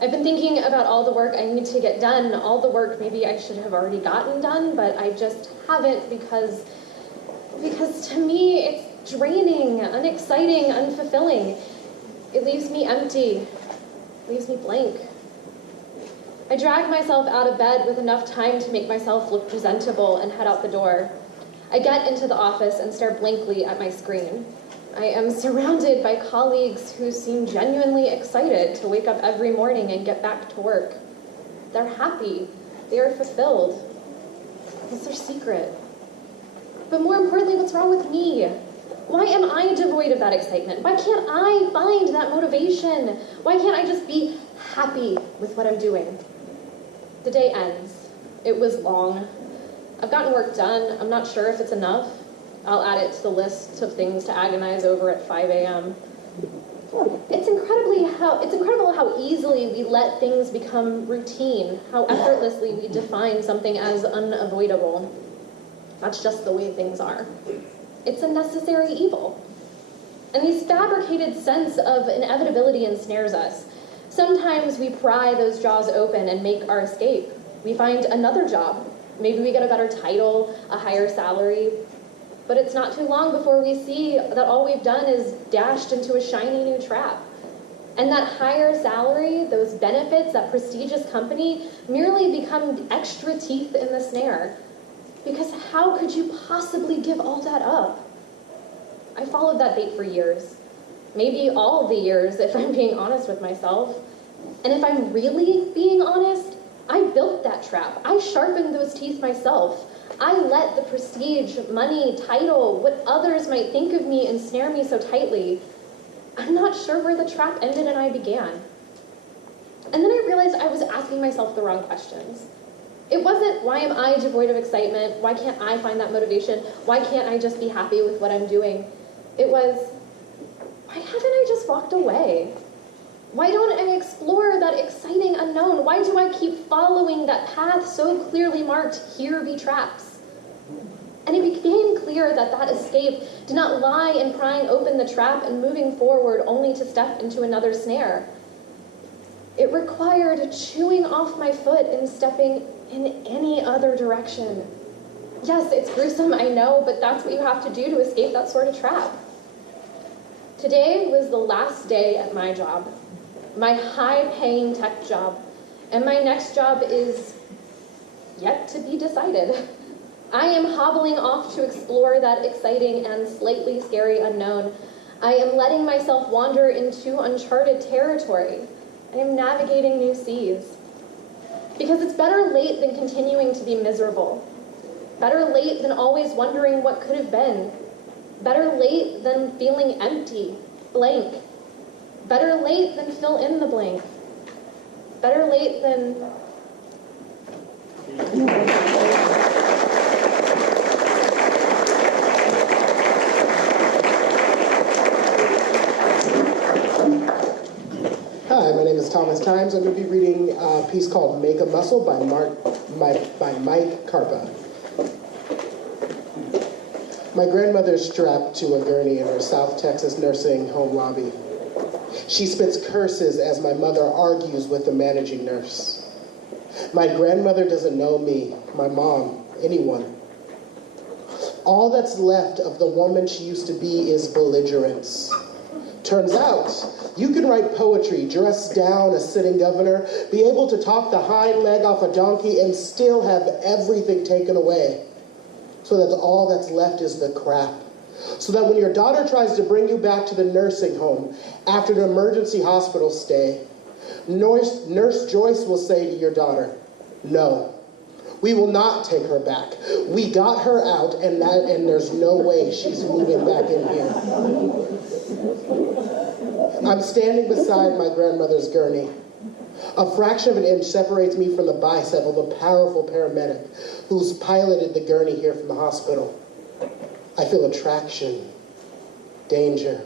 I've been thinking about all the work I need to get done, all the work maybe I should have already gotten done, but I just haven't because to me it's draining, unexciting, unfulfilling. It leaves me empty, leaves me blank. I drag myself out of bed with enough time to make myself look presentable and head out the door. I get into the office and stare blankly at my screen. I am surrounded by colleagues who seem genuinely excited to wake up every morning and get back to work. They're happy. They are fulfilled. What's their secret? But more importantly, what's wrong with me? Why am I devoid of that excitement? Why can't I find that motivation? Why can't I just be happy with what I'm doing? The day ends. It was long. I've gotten work done. I'm not sure if it's enough. I'll add it to the list of things to agonize over at 5 a.m. It's incredible how easily we let things become routine, how effortlessly we define something as unavoidable. That's just the way things are. It's a necessary evil. And this fabricated sense of inevitability ensnares us. Sometimes we pry those jaws open and make our escape. We find another job. Maybe we get a better title, a higher salary. But it's not too long before we see that all we've done is dashed into a shiny new trap. And that higher salary, those benefits, that prestigious company, merely become extra teeth in the snare. Because how could you possibly give all that up? I followed that bait for years. Maybe all the years, if I'm being honest with myself. And if I'm really being honest, I built that trap. I sharpened those teeth myself. I let the prestige, money, title, what others might think of me ensnare me so tightly. I'm not sure where the trap ended and I began. And then I realized I was asking myself the wrong questions. It wasn't, why am I devoid of excitement? Why can't I find that motivation? Why can't I just be happy with what I'm doing? It was, why haven't I just walked away? Why don't I explore that exciting unknown? Why do I keep following that path so clearly marked, here be traps? And it became clear that that escape did not lie in prying open the trap and moving forward only to step into another snare. It required chewing off my foot and stepping in any other direction. Yes, it's gruesome, I know, but that's what you have to do to escape that sort of trap. Today was the last day at my job, my high-paying tech job, and my next job is yet to be decided. I am hobbling off to explore that exciting and slightly scary unknown. I am letting myself wander into uncharted territory. I am navigating new seas. Because it's better late than continuing to be miserable. Better late than always wondering what could have been. Better late than feeling empty, blank. Better late than fill in the blank. Better late than... Hi, my name is Thomas Times. I'm going to be reading a piece called Make a Muscle by Mike Carpa. My grandmother's strapped to a gurney in her South Texas nursing home lobby. She spits curses as my mother argues with the managing nurse. My grandmother doesn't know me, my mom, anyone. All that's left of the woman she used to be is belligerence. Turns out, you can write poetry, dress down a sitting governor, be able to talk the hind leg off a donkey, and still have everything taken away. So that all that's left is the crap. So that when your daughter tries to bring you back to the nursing home after an emergency hospital stay, Nurse Joyce will say to your daughter, "No, we will not take her back. We got her out, and there's no way she's moving back in here." I'm standing beside my grandmother's gurney. A fraction of an inch separates me from the bicep of a powerful paramedic who's piloted the gurney here from the hospital. I feel attraction, danger.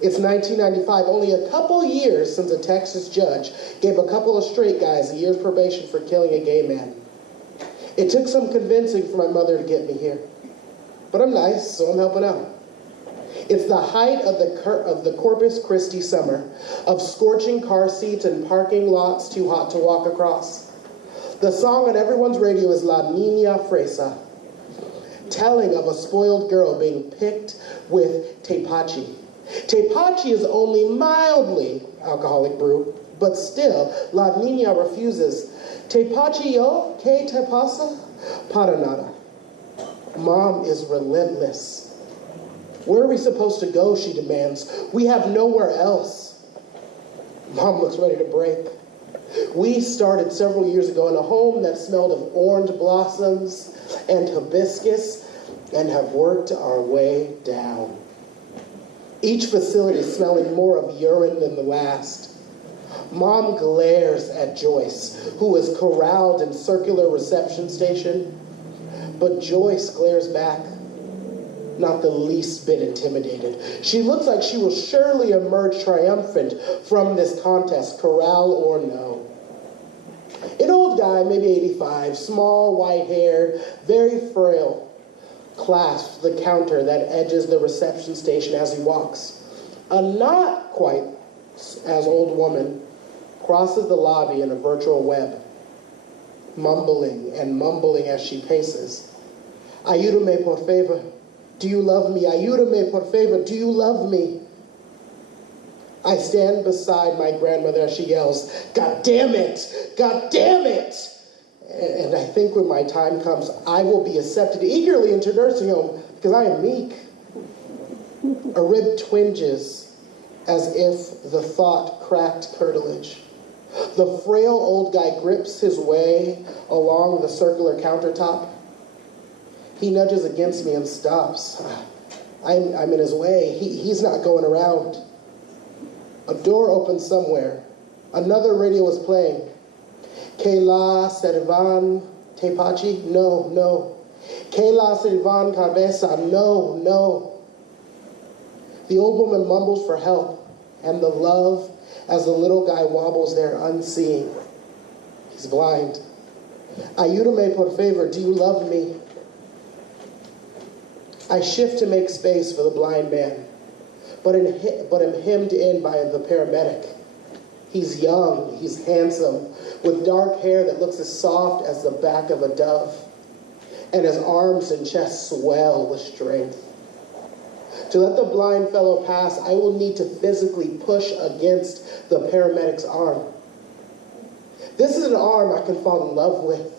It's 1995, only a couple years since a Texas judge gave a couple of straight guys a year's probation for killing a gay man. It took some convincing for my mother to get me here. But I'm nice, so I'm helping out. It's the height of the Corpus Christi summer, of scorching car seats and parking lots too hot to walk across. The song on everyone's radio is La Niña Fresa, telling of a spoiled girl being picked with tepache. Tepache is only mildly alcoholic brew, but still, La Niña refuses. Tepache yo, que te pasa? Para nada. Mom is relentless. Where are we supposed to go, she demands. We have nowhere else. Mom looks ready to break. We started several years ago in a home that smelled of orange blossoms and hibiscus and have worked our way down. Each facility smelling more of urine than the last. Mom glares at Joyce, who is corralled in circular reception station, but Joyce glares back, not the least bit intimidated. She looks like she will surely emerge triumphant from this contest, corral or no. An old guy, maybe 85, small, white-haired, very frail, clasps the counter that edges the reception station as he walks. A not quite as old woman crosses the lobby in a virtual web, mumbling and mumbling as she paces. Ayúdame por favor. Do you love me? Ayúdame por favor. Do you love me? I stand beside my grandmother as she yells, God damn it! God damn it! And I think when my time comes, I will be accepted eagerly into nursing home because I am meek. A rib twinges as if the thought cracked curtilage. The frail old guy grips his way along the circular countertop. He nudges against me and stops. I'm in his way. He's not going around. A door opens somewhere. Another radio is playing. Que la servan tepache? No, no. Que la servan cabeza? No, no. The old woman mumbles for help and the love as the little guy wobbles there unseeing. He's blind. Ayúdame por favor. Do you love me? I shift to make space for the blind man, but am hemmed in by the paramedic. He's young, he's handsome, with dark hair that looks as soft as the back of a dove, and his arms and chest swell with strength. To let the blind fellow pass, I will need to physically push against the paramedic's arm. This is an arm I can fall in love with.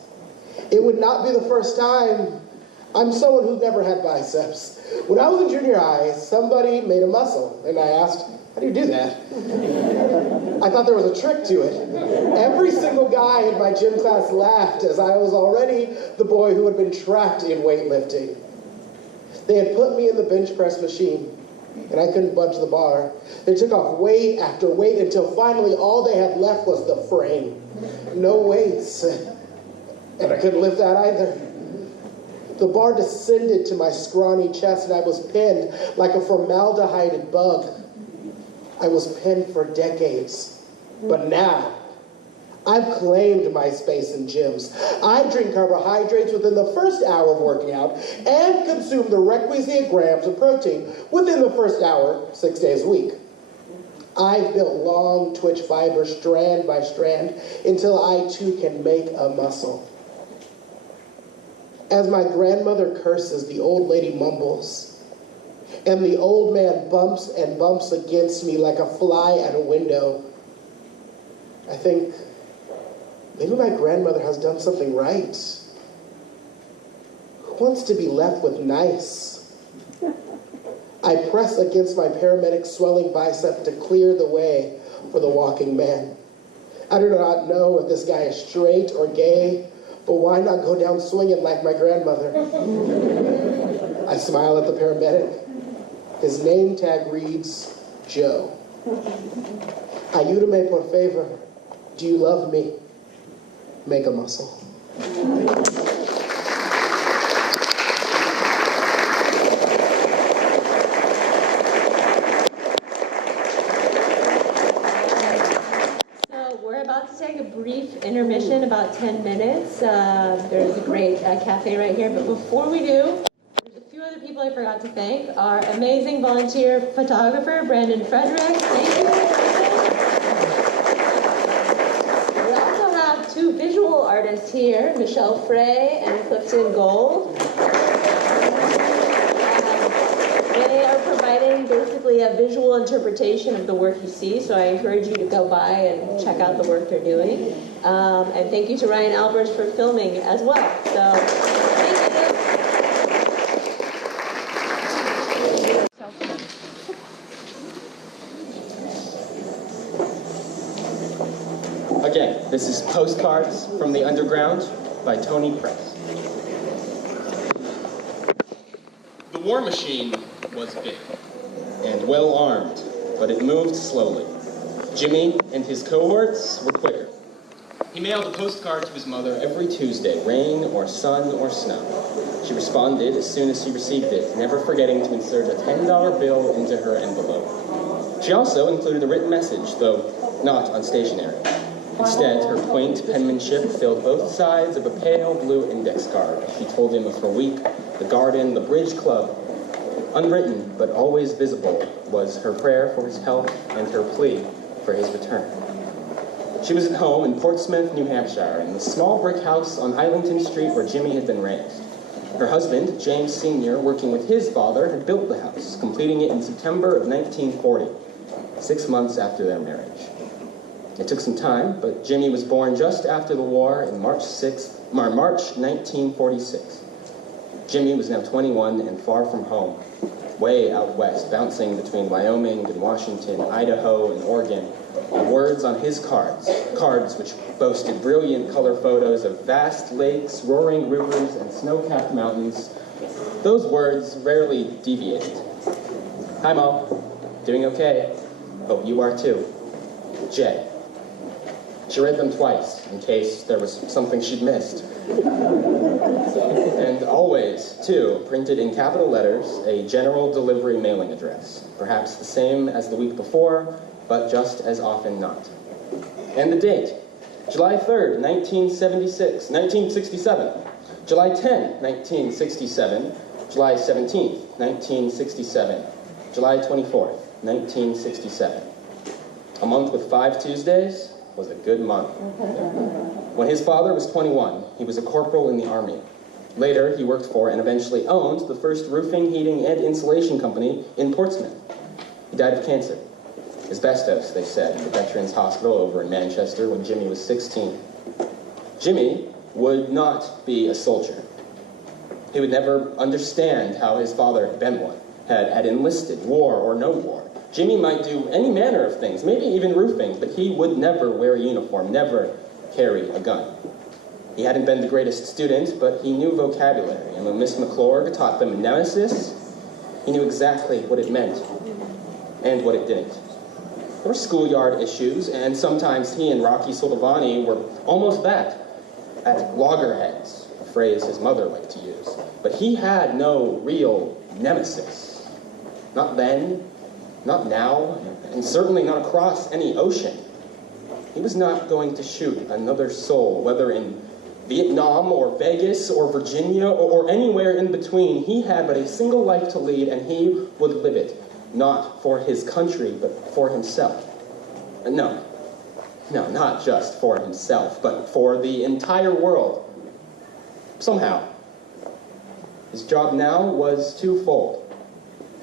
It would not be the first time. I'm someone who never had biceps. When I was in junior high, somebody made a muscle, and I asked, how do you do that? I thought there was a trick to it. Every single guy in my gym class laughed as I was already the boy who had been trapped in weightlifting. They had put me in the bench press machine, and I couldn't budge the bar. They took off weight after weight until finally all they had left was the frame. No weights. And I couldn't lift that either. The bar descended to my scrawny chest, and I was pinned like a formaldehyde bug. I was pinned for decades. But now, I've claimed my space in gyms. I drink carbohydrates within the first hour of working out and consume the requisite grams of protein within the first hour, 6 days a week. I've built long twitch fibers strand by strand until I too can make a muscle. As my grandmother curses, the old lady mumbles, and the old man bumps and bumps against me like a fly at a window. I think, maybe my grandmother has done something right. Who wants to be left with nice? I press against my paramedic's swelling bicep to clear the way for the walking man. I do not know if this guy is straight or gay, but why not go down swinging like my grandmother? I smile at the paramedic. His name tag reads Joe. Ayúdame por favor. Do you love me? Make a muscle. So we're about to take a brief intermission, about 10 minutes. There's a great cafe right here, but before we do, there's a few other people I forgot to thank. Our amazing volunteer photographer, Brandon Frederick. Thank you. We also have two visual artists here, Michelle Frey and Clifton Gold. They are providing basically a visual interpretation of the work you see, so I encourage you to go by and check out the work they're doing. And thank you to Ryan Albers for filming as well. So, thank you. Again, this is Postcards from the Underground by Tony Press. The war machine was big and well armed, but it moved slowly. Jimmy and his cohorts were quicker. He mailed a postcard to his mother every Tuesday, rain or sun or snow. She responded as soon as she received it, never forgetting to insert a $10 bill into her envelope. She also included a written message, though not on stationery. Instead, her quaint penmanship filled both sides of a pale blue index card. She told him of her week, the garden, the bridge club. Unwritten, but always visible, was her prayer for his health and her plea for his return. She was at home in Portsmouth, New Hampshire, in the small brick house on Islington Street where Jimmy had been raised. Her husband, James Sr., working with his father, had built the house, completing it in September of 1940, 6 months after their marriage. It took some time, but Jimmy was born just after the war in March 1946. Jimmy was now 21 and far from home, way out west, bouncing between Wyoming and Washington, Idaho and Oregon. The words on his cards which boasted brilliant color photos of vast lakes, roaring rivers, and snow-capped mountains, those words rarely deviated. Hi, Mom. Doing okay. Hope you are too. Jay. She read them twice, in case there was something she'd missed. And always, too, printed in capital letters, a general delivery mailing address, perhaps the same as the week before, but just as often not. And the date, July 3rd, 1967, July 10th, 1967, July 17th, 1967, July 24th, 1967. A month with 5 Tuesdays was a good month. When his father was 21, he was a corporal in the Army. Later, he worked for and eventually owned the first roofing, heating, and insulation company in Portsmouth. He died of cancer. Asbestos, they said, at the Veterans Hospital over in Manchester when Jimmy was 16. Jimmy would not be a soldier. He would never understand how his father had been one, had enlisted, war or no war. Jimmy might do any manner of things, maybe even roofing, but he would never wear a uniform, never carry a gun. He hadn't been the greatest student, but he knew vocabulary, and when Miss McClurg taught them nemesis, he knew exactly what it meant and what it didn't. There were schoolyard issues, and sometimes he and Rocky Soldovani were almost that, at loggerheads, a phrase his mother liked to use. But he had no real nemesis. Not then, not now, and certainly not across any ocean. He was not going to shoot another soul, whether in Vietnam or Vegas or Virginia or anywhere in between. He had but a single life to lead, and he would live it, not for his country, but for himself. No, not just for himself, but for the entire world. Somehow. His job now was twofold.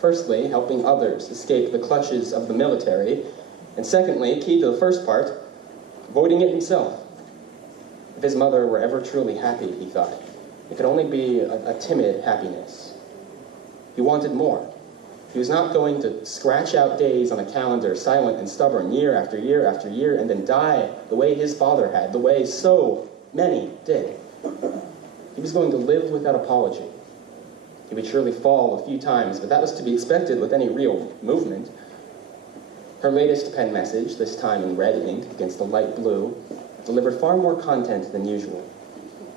Firstly, helping others escape the clutches of the military, and secondly, key to the first part, avoiding it himself. If his mother were ever truly happy, he thought, it could only be a timid happiness. He wanted more. He was not going to scratch out days on a calendar, silent and stubborn, year after year after year, and then die the way his father had, the way so many did. He was going to live without apology. He would surely fall a few times, but that was to be expected with any real movement. Her latest pen message, this time in red ink against the light blue, delivered far more content than usual.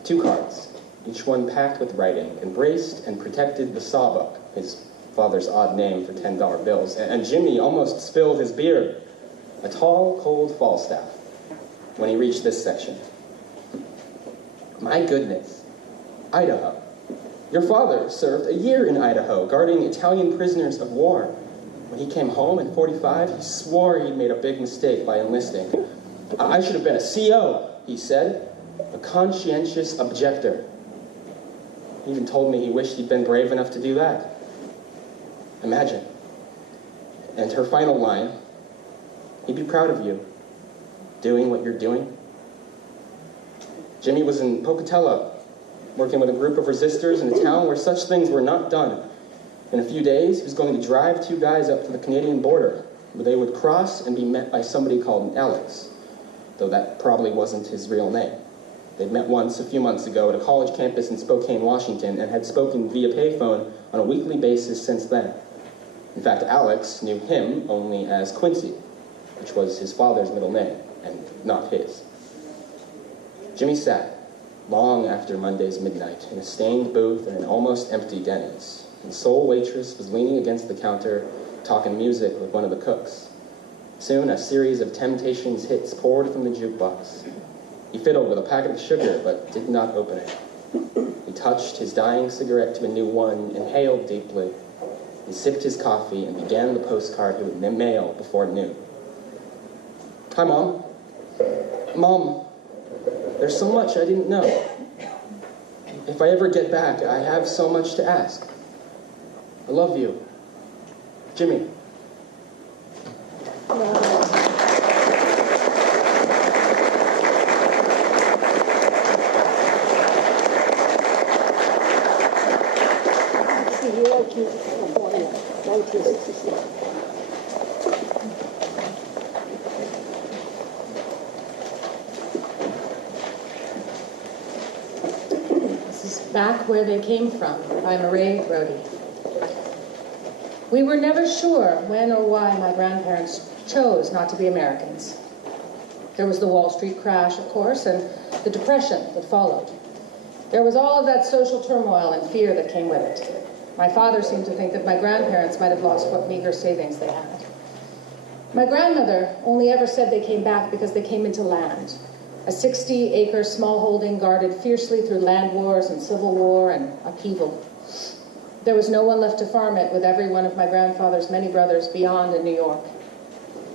2 cards, each one packed with writing, embraced and protected the sawbuck, his father's odd name for $10 bills, and Jimmy almost spilled his beer, a tall, cold Falstaff, when he reached this section. My goodness. Idaho. Your father served a year in Idaho, guarding Italian prisoners of war. When he came home in 45, he swore he'd made a big mistake by enlisting. I should have been a CO, he said, a conscientious objector. He even told me he wished he'd been brave enough to do that. Imagine. And her final line, he'd be proud of you, doing what you're doing. Jimmy was in Pocatello, working with a group of resistors in a town where such things were not done. In a few days, he was going to drive 2 guys up to the Canadian border, where they would cross and be met by somebody called Alex, though that probably wasn't his real name. They'd met once a few months ago at a college campus in Spokane, Washington, and had spoken via payphone on a weekly basis since then. In fact, Alex knew him only as Quincy, which was his father's middle name, and not his. Jimmy sat, long after Monday's midnight, in a stained booth in an almost empty Denny's. The sole waitress was leaning against the counter, talking music with one of the cooks. Soon, a series of Temptations hits poured from the jukebox. He fiddled with a packet of sugar, but did not open it. He touched his dying cigarette to a new one, inhaled deeply. He sipped his coffee and began the postcard he would mail before noon. Hi, Mom. Mom, there's so much I didn't know. If I ever get back, I have so much to ask. I love you. Jimmy. California, 1966. This is Back Where They Came From by Murray Brody. We were never sure when or why my grandparents chose not to be Americans. There was the Wall Street crash, of course, and the Depression that followed. There was all of that social turmoil and fear that came with it. My father seemed to think that my grandparents might have lost what meager savings they had. My grandmother only ever said they came back because they came into land, a 60-acre smallholding guarded fiercely through land wars and civil war and upheaval. There was no one left to farm it with every one of my grandfather's many brothers beyond in New York.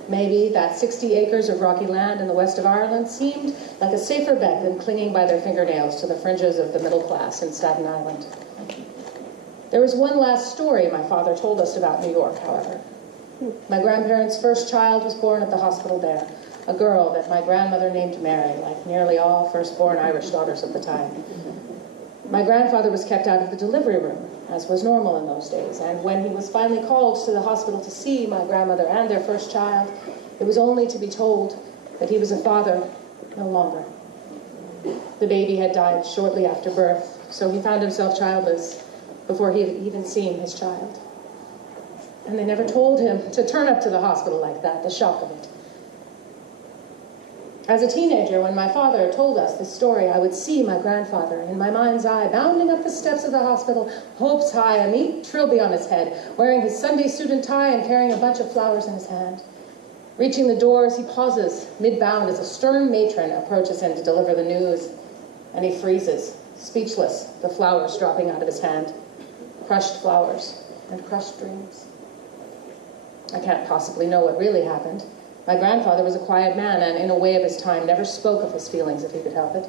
Maybe that 60 acres of rocky land in the west of Ireland seemed like a safer bet than clinging by their fingernails to the fringes of the middle class in Staten Island. There was one last story my father told us about New York, however. My grandparents' first child was born at the hospital there, a girl that my grandmother named Mary, like nearly all firstborn Irish daughters of the time. My grandfather was kept out of the delivery room, as was normal in those days, and when he was finally called to the hospital to see my grandmother and their first child, it was only to be told that he was a father no longer. The baby had died shortly after birth, so he found himself childless before he had even seen his child. And they never told him to turn up to the hospital like that, the shock of it. As a teenager, when my father told us this story, I would see my grandfather in my mind's eye, bounding up the steps of the hospital, hopes high, a neat trilby on his head, wearing his Sunday suit and tie and carrying a bunch of flowers in his hand. Reaching the doors, he pauses, mid-bound, as a stern matron approaches him to deliver the news, and he freezes, speechless, the flowers dropping out of his hand. Crushed flowers and crushed dreams. I can't possibly know what really happened. My grandfather was a quiet man and, in a way of his time, never spoke of his feelings if he could help it.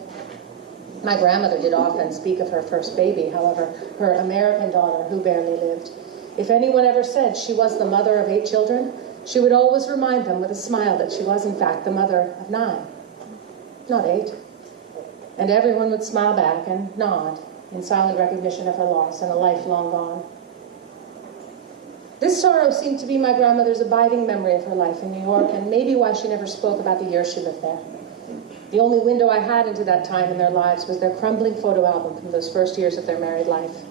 My grandmother did often speak of her first baby, however, her American daughter who barely lived. If anyone ever said she was the mother of 8 children, she would always remind them with a smile that she was, in fact, the mother of 9, not 8. And everyone would smile back and nod in silent recognition of her loss and a life long gone. This sorrow seemed to be my grandmother's abiding memory of her life in New York, and maybe why she never spoke about the years she lived there. The only window I had into that time in their lives was their crumbling photo album from those first years of their married life.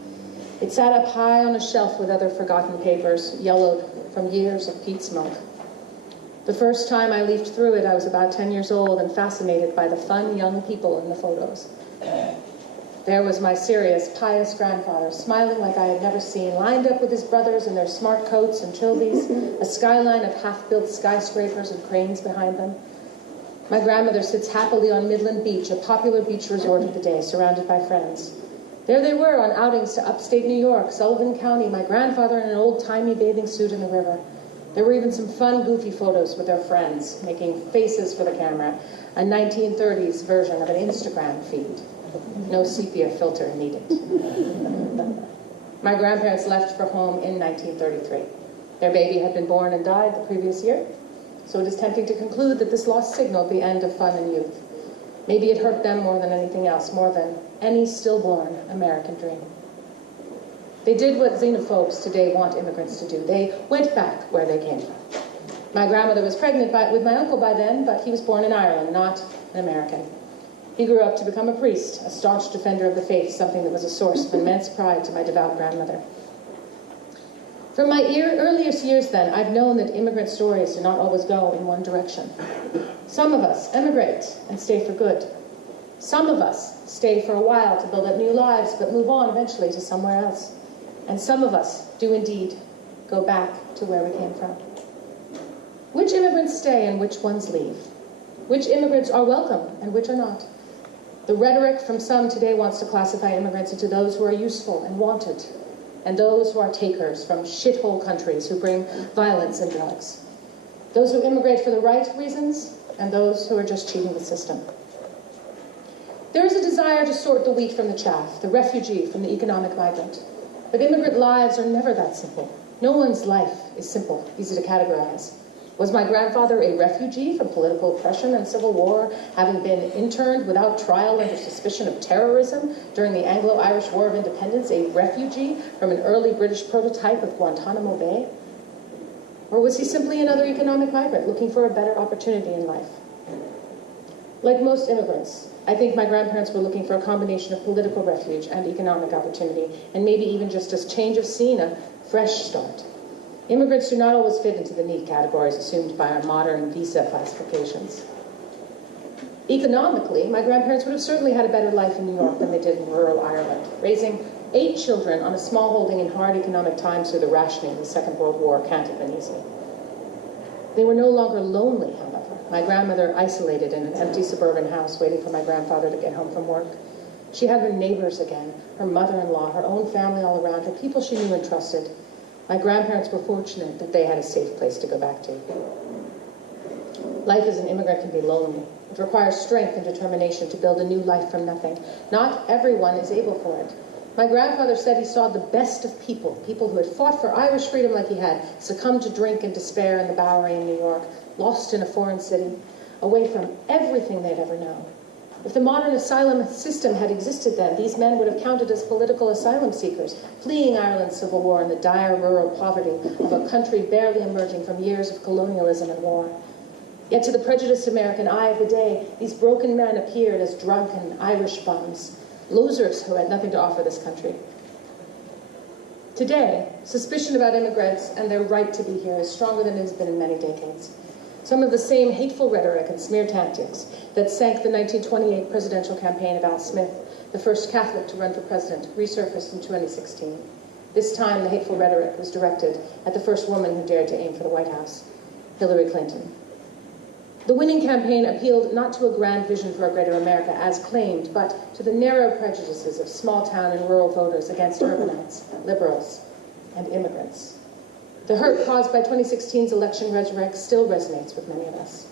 It sat up high on a shelf with other forgotten papers, yellowed from years of peat smoke. The first time I leafed through it, I was about 10 years old and fascinated by the fun young people in the photos. There was my serious, pious grandfather, smiling like I had never seen, lined up with his brothers in their smart coats and trilbies, a skyline of half-built skyscrapers and cranes behind them. My grandmother sits happily on Midland Beach, a popular beach resort of the day, surrounded by friends. There they were on outings to upstate New York, Sullivan County, my grandfather in an old-timey bathing suit in the river. There were even some fun, goofy photos with their friends, making faces for the camera, a 1930s version of an Instagram feed. No sepia filter needed. My grandparents left for home in 1933. Their baby had been born and died the previous year, so it is tempting to conclude that this loss signaled the end of fun and youth. Maybe it hurt them more than anything else, more than any stillborn American dream. They did what xenophobes today want immigrants to do. They went back where they came from. My grandmother was pregnant with my uncle by then, but he was born in Ireland, not an American. He grew up to become a priest, a staunch defender of the faith, something that was a source of immense pride to my devout grandmother. From my earliest years then, I've known that immigrant stories do not always go in one direction. Some of us emigrate and stay for good. Some of us stay for a while to build up new lives, but move on eventually to somewhere else. And some of us do indeed go back to where we came from. Which immigrants stay and which ones leave? Which immigrants are welcome and which are not? The rhetoric from some today wants to classify immigrants into those who are useful and wanted, and those who are takers from shithole countries who bring violence and drugs. Those who immigrate for the right reasons, and those who are just cheating the system. There is a desire to sort the wheat from the chaff, the refugee from the economic migrant. But immigrant lives are never that simple. No one's life is simple, easy to categorize. Was my grandfather a refugee from political oppression and civil war, having been interned without trial under suspicion of terrorism during the Anglo-Irish War of Independence, a refugee from an early British prototype of Guantanamo Bay? Or was he simply another economic migrant looking for a better opportunity in life? Like most immigrants, I think my grandparents were looking for a combination of political refuge and economic opportunity, and maybe even just a change of scene, a fresh start. Immigrants do not always fit into the neat categories assumed by our modern visa classifications. Economically, my grandparents would have certainly had a better life in New York than they did in rural Ireland. Raising 8 children on a small holding in hard economic times through the rationing of the Second World War can't have been easy. They were no longer lonely, however. My grandmother isolated in an empty suburban house waiting for my grandfather to get home from work. She had her neighbors again, her mother-in-law, her own family all around her, people she knew and trusted. My grandparents were fortunate that they had a safe place to go back to. Life as an immigrant can be lonely. It requires strength and determination to build a new life from nothing. Not everyone is able for it. My grandfather said he saw the best of people, people who had fought for Irish freedom like he had, succumb to drink and despair in the Bowery in New York, lost in a foreign city, away from everything they'd ever known. If the modern asylum system had existed then, these men would have counted as political asylum seekers, fleeing Ireland's civil war and the dire rural poverty of a country barely emerging from years of colonialism and war. Yet to the prejudiced American eye of the day, these broken men appeared as drunken Irish bums, losers who had nothing to offer this country. Today, suspicion about immigrants and their right to be here is stronger than it has been in many decades. Some of the same hateful rhetoric and smear tactics that sank the 1928 presidential campaign of Al Smith, the first Catholic to run for president, resurfaced in 2016. This time, the hateful rhetoric was directed at the first woman who dared to aim for the White House, Hillary Clinton. The winning campaign appealed not to a grand vision for a greater America as claimed, but to the narrow prejudices of small-town and rural voters against urbanites, liberals, and immigrants. The hurt caused by 2016's election rhetoric still resonates with many of us.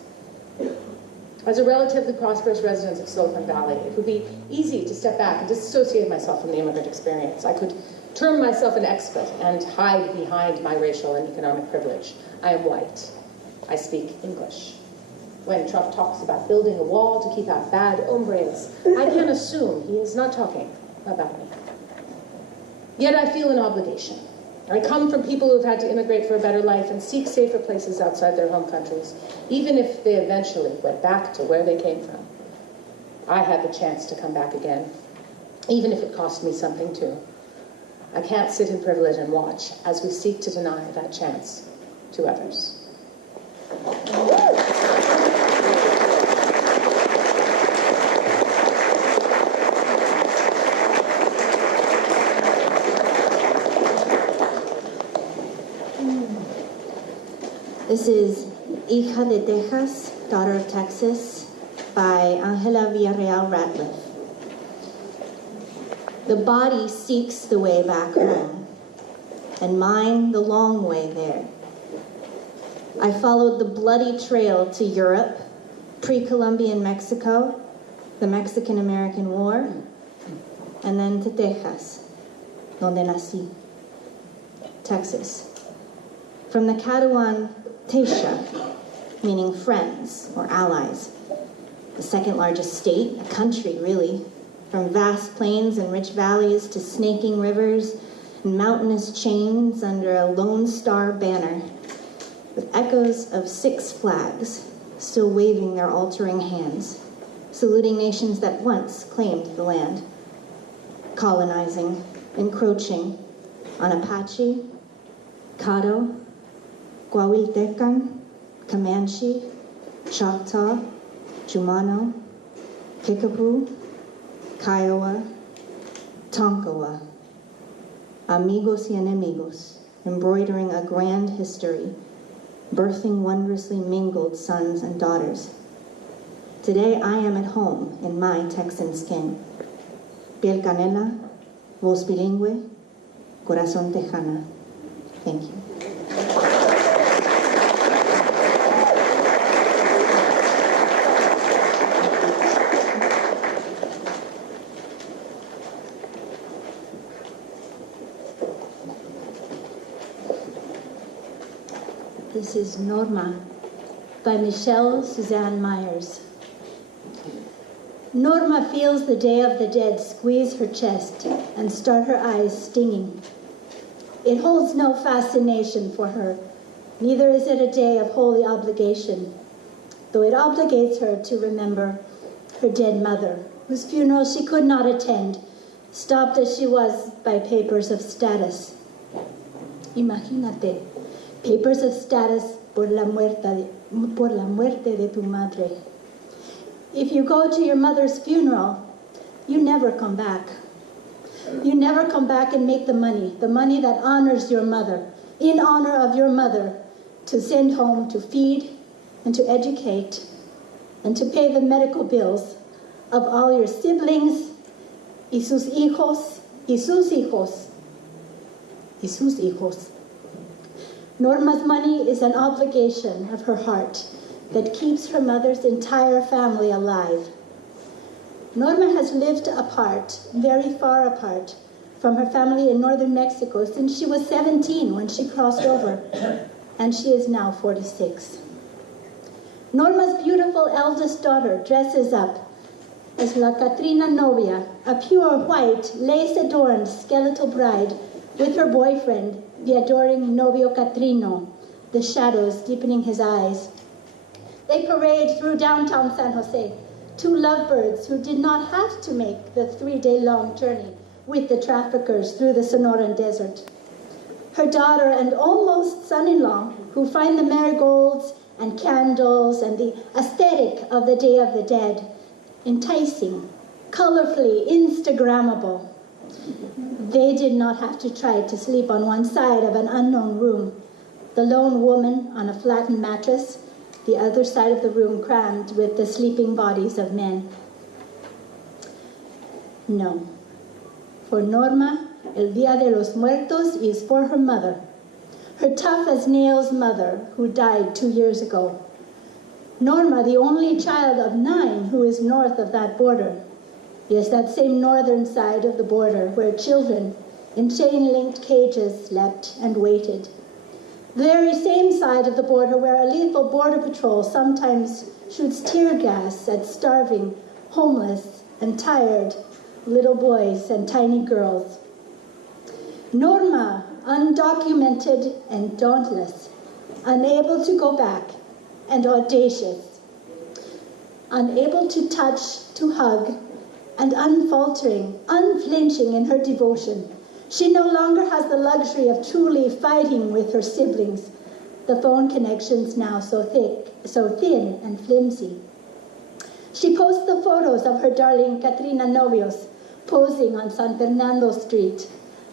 As a relatively prosperous resident of Silicon Valley, it would be easy to step back and disassociate myself from the immigrant experience. I could term myself an expat and hide behind my racial and economic privilege. I am white. I speak English. When Trump talks about building a wall to keep out bad hombres, I can assume he is not talking about me. Yet I feel an obligation. I come from people who have had to immigrate for a better life and seek safer places outside their home countries, even if they eventually went back to where they came from. I had the chance to come back again, even if it cost me something too. I can't sit in privilege and watch as we seek to deny that chance to others. This is Hija de Texas, daughter of Texas. by Angela Villarreal Ratliff. The body seeks the way back home, and mine the long way there. I followed the bloody trail to Europe, pre-Columbian Mexico, the Mexican-American War, and then to Texas, donde nací, Texas. From the Catalan Teixa, meaning friends or allies, the second largest state, a country really, from vast plains and rich valleys to snaking rivers and mountainous chains under a Lone Star banner, with echoes of 6 flags still waving their altering hands, saluting nations that once claimed the land, colonizing, encroaching on Apache, Caddo, Coahuiltecan, Comanche, Choctaw, Jumano, Kickapoo, Kiowa, Tonkawa, amigos y enemigos, embroidering a grand history, birthing wondrously mingled sons and daughters. Today I am at home in my Texan skin. Piel canela, voz bilingüe, corazón tejana. Thank you. This is Norma by Michelle Suzanne Myers. Norma feels the Day of the Dead squeeze her chest and start her eyes stinging. It holds no fascination for her, neither is it a day of holy obligation, though it obligates her to remember her dead mother, whose funeral she could not attend, stopped as she was by papers of status. Imagínate, papers of status por la muerte de tu madre. If you go to your mother's funeral, you never come back. You never come back and make the money that honors your mother, in honor of your mother, to send home to feed and to educate and to pay the medical bills of all your siblings y sus hijos y sus hijos y sus hijos. Norma's money is an obligation of her heart that keeps her mother's entire family alive. Norma has lived apart, very far apart, from her family in northern Mexico since she was 17 when she crossed over, and she is now 46. Norma's beautiful eldest daughter dresses up as La Catrina Novia, a pure white, lace-adorned skeletal bride with her boyfriend, the adoring Novio Catrino, the shadows deepening his eyes. They parade through downtown San Jose, 2 lovebirds who did not have to make the 3-day-long journey with the traffickers through the Sonoran Desert. Her daughter and almost son-in-law, who find the marigolds and candles and the aesthetic of the Day of the Dead enticing, colorfully Instagrammable. They did not have to try to sleep on one side of an unknown room, the lone woman on a flattened mattress, the other side of the room crammed with the sleeping bodies of men. No. For Norma, el Día de los Muertos is for her mother, her tough-as-nails mother who died 2 years ago. Norma, the only child of 9 who is north of that border. Yes, that same northern side of the border where children in chain-linked cages slept and waited. The very same side of the border where a lethal border patrol sometimes shoots tear gas at starving, homeless, and tired little boys and tiny girls. Norma, undocumented and dauntless, unable to go back and audacious, unable to touch, to hug, and unfaltering, unflinching in her devotion. She no longer has the luxury of truly fighting with her siblings, the phone connections now so thick, so thin and flimsy. She posts the photos of her darling Catrina Novios posing on San Fernando Street,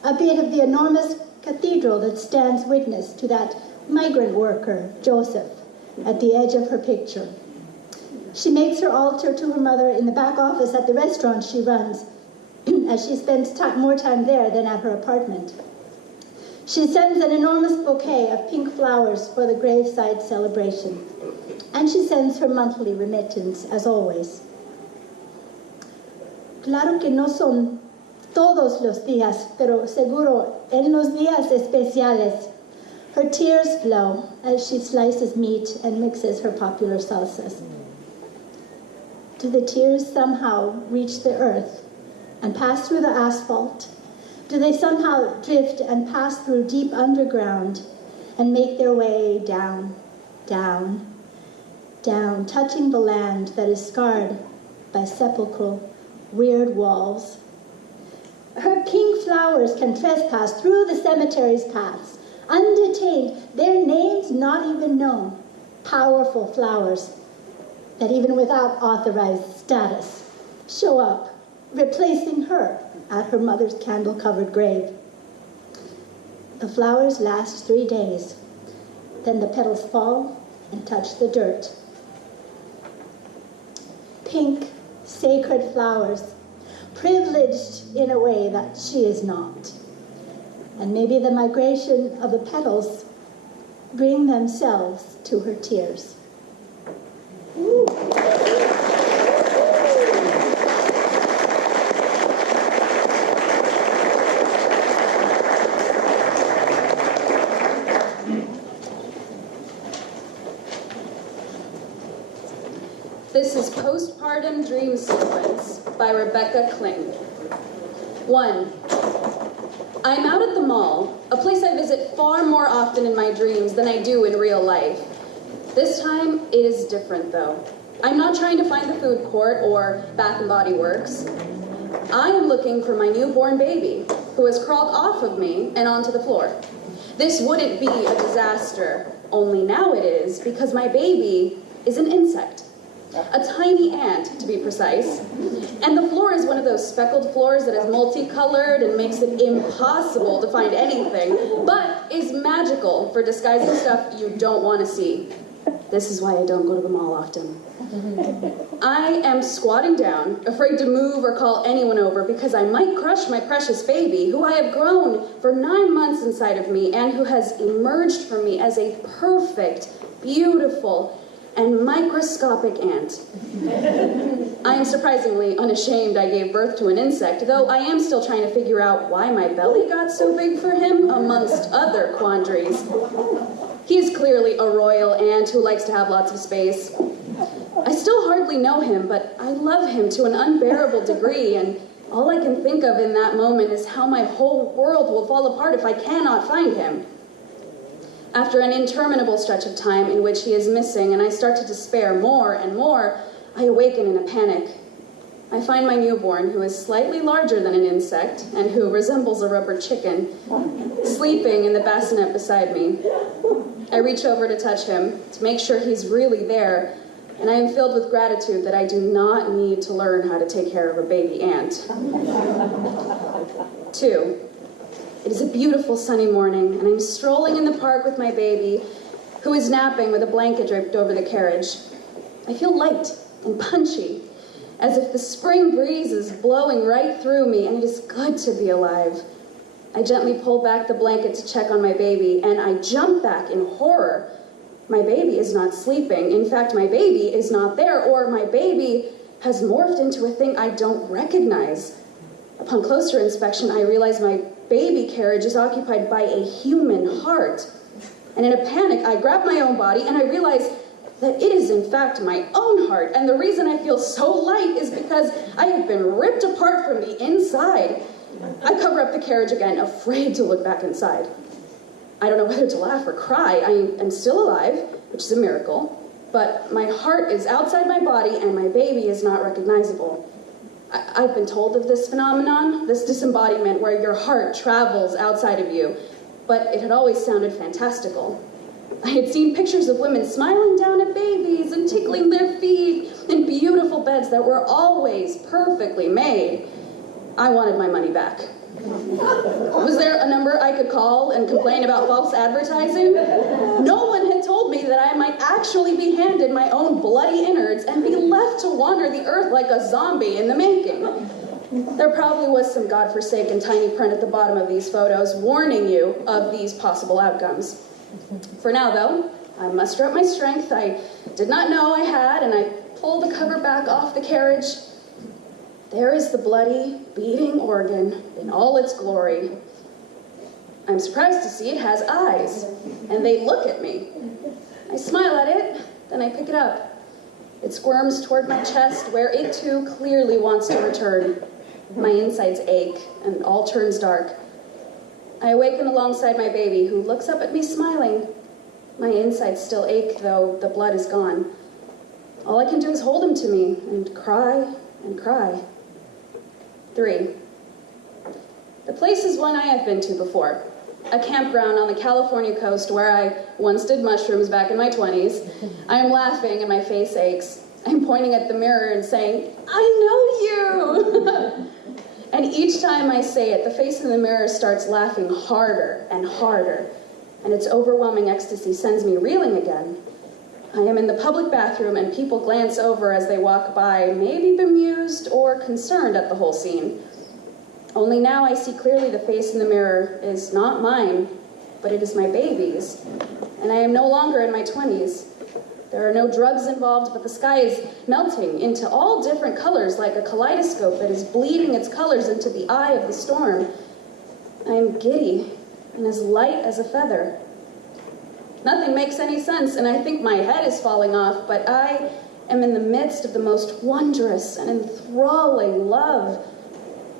a bit of the enormous cathedral that stands witness to that migrant worker, Joseph, at the edge of her picture. She makes her altar to her mother in the back office at the restaurant she runs, as she spends more time there than at her apartment. She sends an enormous bouquet of pink flowers for the graveside celebration, and she sends her monthly remittance, as always. Claro que no son todos los días, pero seguro en los días especiales. Her tears flow as she slices meat and mixes her popular salsas. Do the tears somehow reach the earth and pass through the asphalt? Do they somehow drift and pass through deep underground and make their way down, down, down, touching the land that is scarred by sepulchral, weird walls? Her pink flowers can trespass through the cemetery's paths, undetained, their names not even known. Powerful flowers that even without authorized status show up, replacing her at her mother's candle-covered grave. The flowers last 3 days, then the petals fall and touch the dirt. Pink, sacred flowers, privileged in a way that she is not. And maybe the migration of the petals bring themselves to her tears. This is Postpartum Dream Sequence by Rebecca Kling. 1. I'm out at the mall, a place I visit far more often in my dreams than I do in real life. This time, it is different though. I'm not trying to find the food court or Bath and Body Works. I am looking for my newborn baby, who has crawled off of me and onto the floor. This wouldn't be a disaster, only now it is, because my baby is an insect. A tiny ant, to be precise. And the floor is one of those speckled floors that is multicolored and makes it impossible to find anything, but is magical for disguising stuff you don't want to see. This is why I don't go to the mall often. I am squatting down, afraid to move or call anyone over because I might crush my precious baby, who I have grown for 9 months inside of me and who has emerged from me as a perfect, beautiful, and microscopic ant. I am surprisingly unashamed I gave birth to an insect, though I am still trying to figure out why my belly got so big for him, amongst other quandaries. He is clearly a royal ant who likes to have lots of space. I still hardly know him, but I love him to an unbearable degree, and all I can think of in that moment is how my whole world will fall apart if I cannot find him. After an interminable stretch of time in which he is missing and I start to despair more and more, I awaken in a panic. I find my newborn, who is slightly larger than an insect and who resembles a rubber chicken, sleeping in the bassinet beside me. I reach over to touch him to make sure he's really there, and I am filled with gratitude that I do not need to learn how to take care of a baby ant. 2. It is a beautiful sunny morning, and I'm strolling in the park with my baby, who is napping with a blanket draped over the carriage. I feel light and punchy, as if the spring breeze is blowing right through me, and it is good to be alive. I gently pull back the blanket to check on my baby, and I jump back in horror. My baby is not sleeping. In fact, my baby is not there, or my baby has morphed into a thing I don't recognize. Upon closer inspection, I realize my baby carriage is occupied by a human heart. And in a panic, I grab my own body and I realize that it is in fact my own heart. And the reason I feel so light is because I have been ripped apart from the inside. I cover up the carriage again, afraid to look back inside. I don't know whether to laugh or cry. I am still alive, which is a miracle, but my heart is outside my body and my baby is not recognizable. I've been told of this phenomenon, this disembodiment where your heart travels outside of you, but it had always sounded fantastical. I had seen pictures of women smiling down at babies and tickling their feet in beautiful beds that were always perfectly made. I wanted my money back. Was there a number I could call and complain about false advertising? No one had told me that I might actually be handed my own bloody innards and be left to wander the earth like a zombie in the making. There probably was some godforsaken tiny print at the bottom of these photos warning you of these possible outcomes. For now, though, I muster up my strength I did not know I had, and I pull the cover back off the carriage. There is the bloody, beating organ in all its glory. I'm surprised to see it has eyes, and they look at me. I smile at it, then I pick it up. It squirms toward my chest, where it too clearly wants to return. My insides ache, and all turns dark. I awaken alongside my baby, who looks up at me smiling. My insides still ache, though the blood is gone. All I can do is hold him to me, and cry, and cry. 3. The place is one I have been to before. A campground on the California coast where I once did mushrooms back in my 20s. I am laughing and my face aches. I'm pointing at the mirror and saying, I know you! And each time I say it, the face in the mirror starts laughing harder and harder, and its overwhelming ecstasy sends me reeling again. I am in the public bathroom and people glance over as they walk by, maybe bemused or concerned at the whole scene. Only now I see clearly the face in the mirror is not mine, but it is my baby's. And I am no longer in my 20s. There are no drugs involved, but the sky is melting into all different colors like a kaleidoscope that is bleeding its colors into the eye of the storm. I am giddy and as light as a feather. Nothing makes any sense, and I think my head is falling off, but I am in the midst of the most wondrous and enthralling love,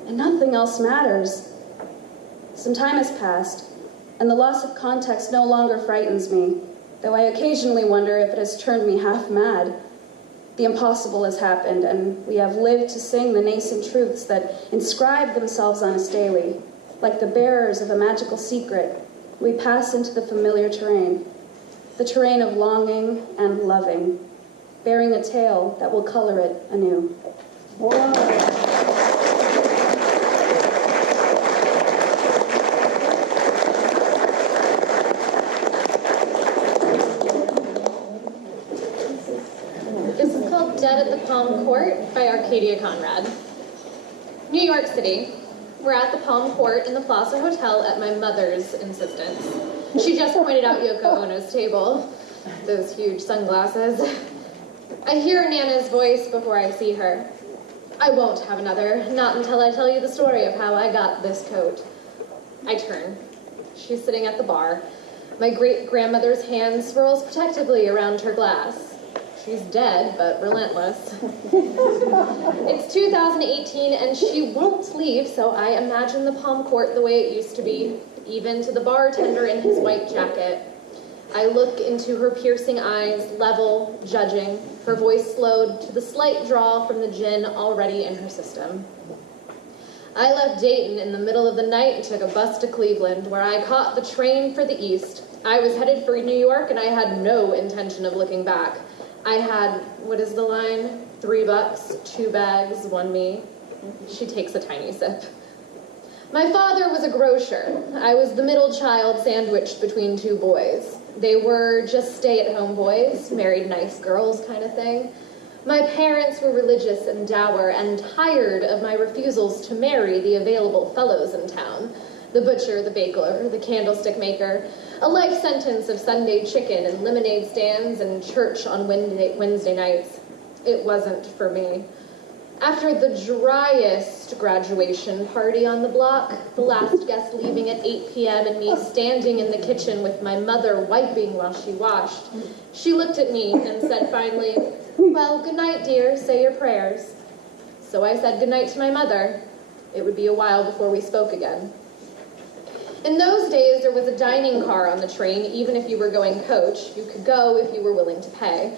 and nothing else matters. Some time has passed, and the loss of context no longer frightens me, though I occasionally wonder if it has turned me half mad. The impossible has happened, and we have lived to sing the nascent truths that inscribe themselves on us daily. Like the bearers of a magical secret, we pass into the familiar terrain, the terrain of longing and loving, bearing a tale that will color it anew. This is called Dead at the Palm Court by Arcadia Conrad. New York City. We're at the Palm Court in the Plaza Hotel at my mother's insistence. She just pointed out Yoko Ono's table. Those huge sunglasses. I hear Nana's voice before I see her. I won't have another, not until I tell you the story of how I got this coat. I turn. She's sitting at the bar. My great-grandmother's hand swirls protectively around her glass. She's dead, but relentless. It's 2018, and she won't leave, so I imagine the Palm Court the way it used to be, even to the bartender in his white jacket. I look into her piercing eyes, level, judging, her voice slowed to the slight drawl from the gin already in her system. I left Dayton in the middle of the night and took a bus to Cleveland, where I caught the train for the east. I was headed for New York, and I had no intention of looking back. I had, what is the line? $3, 2 bags, 1 me. She takes a tiny sip. My father was a grocer. I was the middle child sandwiched between 2 boys. They were just stay-at-home boys, married nice girls kind of thing. My parents were religious and dour and tired of my refusals to marry the available fellows in town. The butcher, the baker, the candlestick maker, a life sentence of Sunday chicken and lemonade stands and church on Wednesday nights. It wasn't for me. After the driest graduation party on the block, the last guest leaving at 8 p.m. and me standing in the kitchen with my mother wiping while she washed, she looked at me and said finally, "Well, good night, dear, say your prayers." So I said goodnight to my mother. It would be a while before we spoke again. In those days, there was a dining car on the train, even if you were going coach. You could go if you were willing to pay.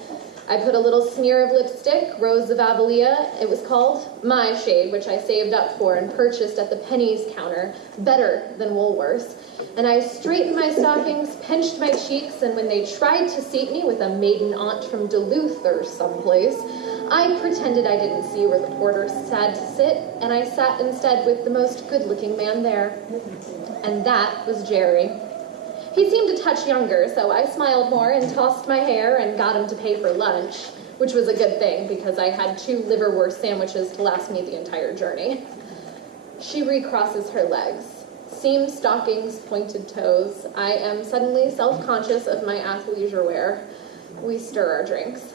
I put a little smear of lipstick, Rose of Avalia, it was called, my shade, which I saved up for and purchased at the pennies counter, better than Woolworth's. And I straightened my stockings, pinched my cheeks, and when they tried to seat me with a maiden aunt from Duluth or someplace, I pretended I didn't see where the porter said to sit, and I sat instead with the most good-looking man there. And that was Jerry. He seemed a touch younger, so I smiled more and tossed my hair and got him to pay for lunch, which was a good thing because I had 2 liverwurst sandwiches to last me the entire journey. She recrosses her legs. Seam stockings, pointed toes. I am suddenly self-conscious of my athleisure wear. We stir our drinks.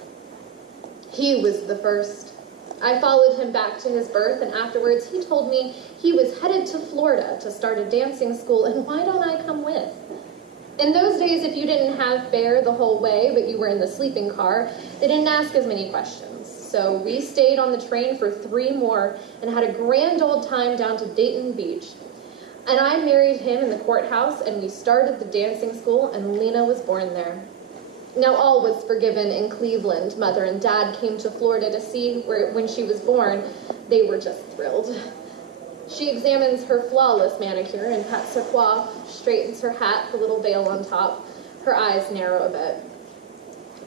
He was the first. I followed him back to his berth, and afterwards he told me he was headed to Florida to start a dancing school, and why don't I come with? In those days, if you didn't have fare the whole way, but you were in the sleeping car, they didn't ask as many questions. So we stayed on the train for 3 more and had a grand old time down to Dayton Beach. And I married him in the courthouse, and we started the dancing school, and Lena was born there. Now all was forgiven in Cleveland. Mother and Dad came to Florida to see when she was born. They were just thrilled. She examines her flawless manicure and pats her coif, straightens her hat, the little veil on top. Her eyes narrow a bit.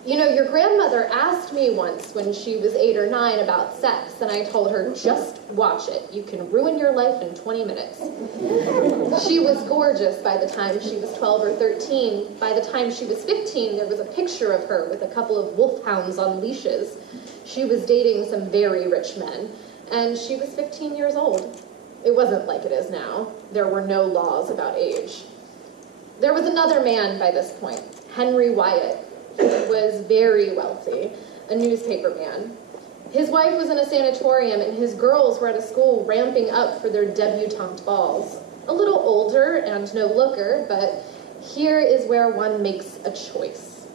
You know, your grandmother asked me once when she was 8 or 9 about sex, and I told her, just watch it. You can ruin your life in 20 minutes. She was gorgeous by the time she was 12 or 13. By the time she was 15, there was a picture of her with a couple of wolfhounds on leashes. She was dating some very rich men, and she was 15 years old. It wasn't like it is now. There were no laws about age. There was another man by this point, Henry Wyatt. He was very wealthy, a newspaper man. His wife was in a sanatorium, and his girls were at a school ramping up for their debutante balls. A little older and no looker, but here is where one makes a choice.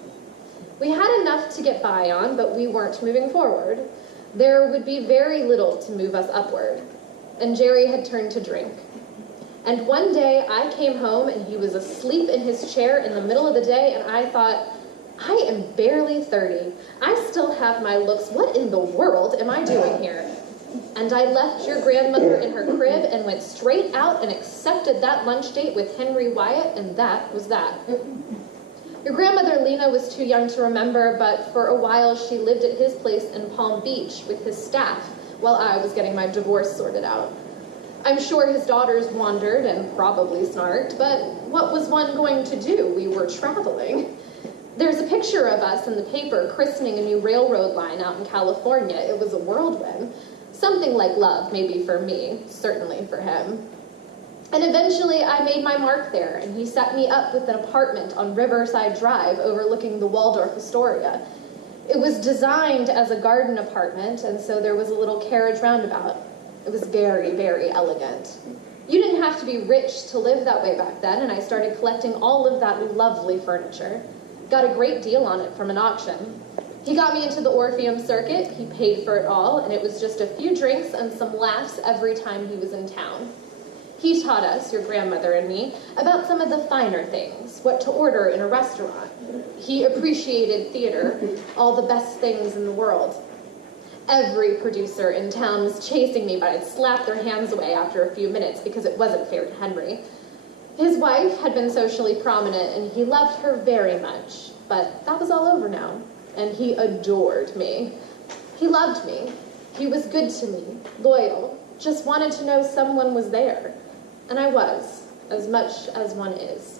We had enough to get by on, but we weren't moving forward. There would be very little to move us upward, and Jerry had turned to drink. And one day I came home, and he was asleep in his chair in the middle of the day, and I thought, I am barely 30. I still have my looks. What in the world am I doing here? And I left your grandmother in her crib and went straight out and accepted that lunch date with Henry Wyatt, and that was that. Your grandmother Lena was too young to remember, but for a while she lived at his place in Palm Beach with his staff while I was getting my divorce sorted out. I'm sure his daughters wandered and probably snarked, but what was one going to do? We were traveling. There's a picture of us in the paper christening a new railroad line out in California. It was a whirlwind. Something like love, maybe for me, certainly for him. And eventually I made my mark there, and he set me up with an apartment on Riverside Drive overlooking the Waldorf Astoria. It was designed as a garden apartment, and so there was a little carriage roundabout. It was very, very elegant. You didn't have to be rich to live that way back then, and I started collecting all of that lovely furniture. Got a great deal on it from an auction. He got me into the Orpheum circuit, he paid for it all, and it was just a few drinks and some laughs every time he was in town. He taught us, your grandmother and me, about some of the finer things, what to order in a restaurant. He appreciated theater, all the best things in the world. Every producer in town was chasing me, but I'd slap their hands away after a few minutes because it wasn't fair to Henry. His wife had been socially prominent, and he loved her very much, but that was all over now, and he adored me. He loved me. He was good to me, loyal, just wanted to know someone was there, and I was, as much as one is.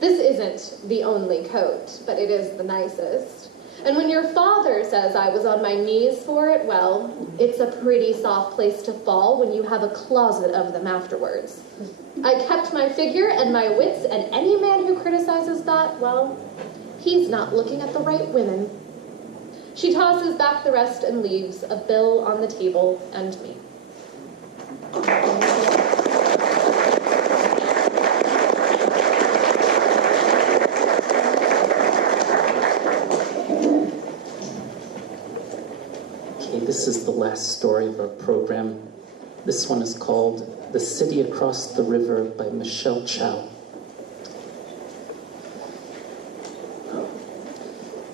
This isn't the only coat, but it is the nicest. And when your father says I was on my knees for it, well, it's a pretty soft place to fall when you have a closet of them afterwards. I kept my figure and my wits, and any man who criticizes that, well, he's not looking at the right women. She tosses back the rest and leaves a bill on the table and me. This is the last story of our program. This one is called The City Across the River by Michelle Chow.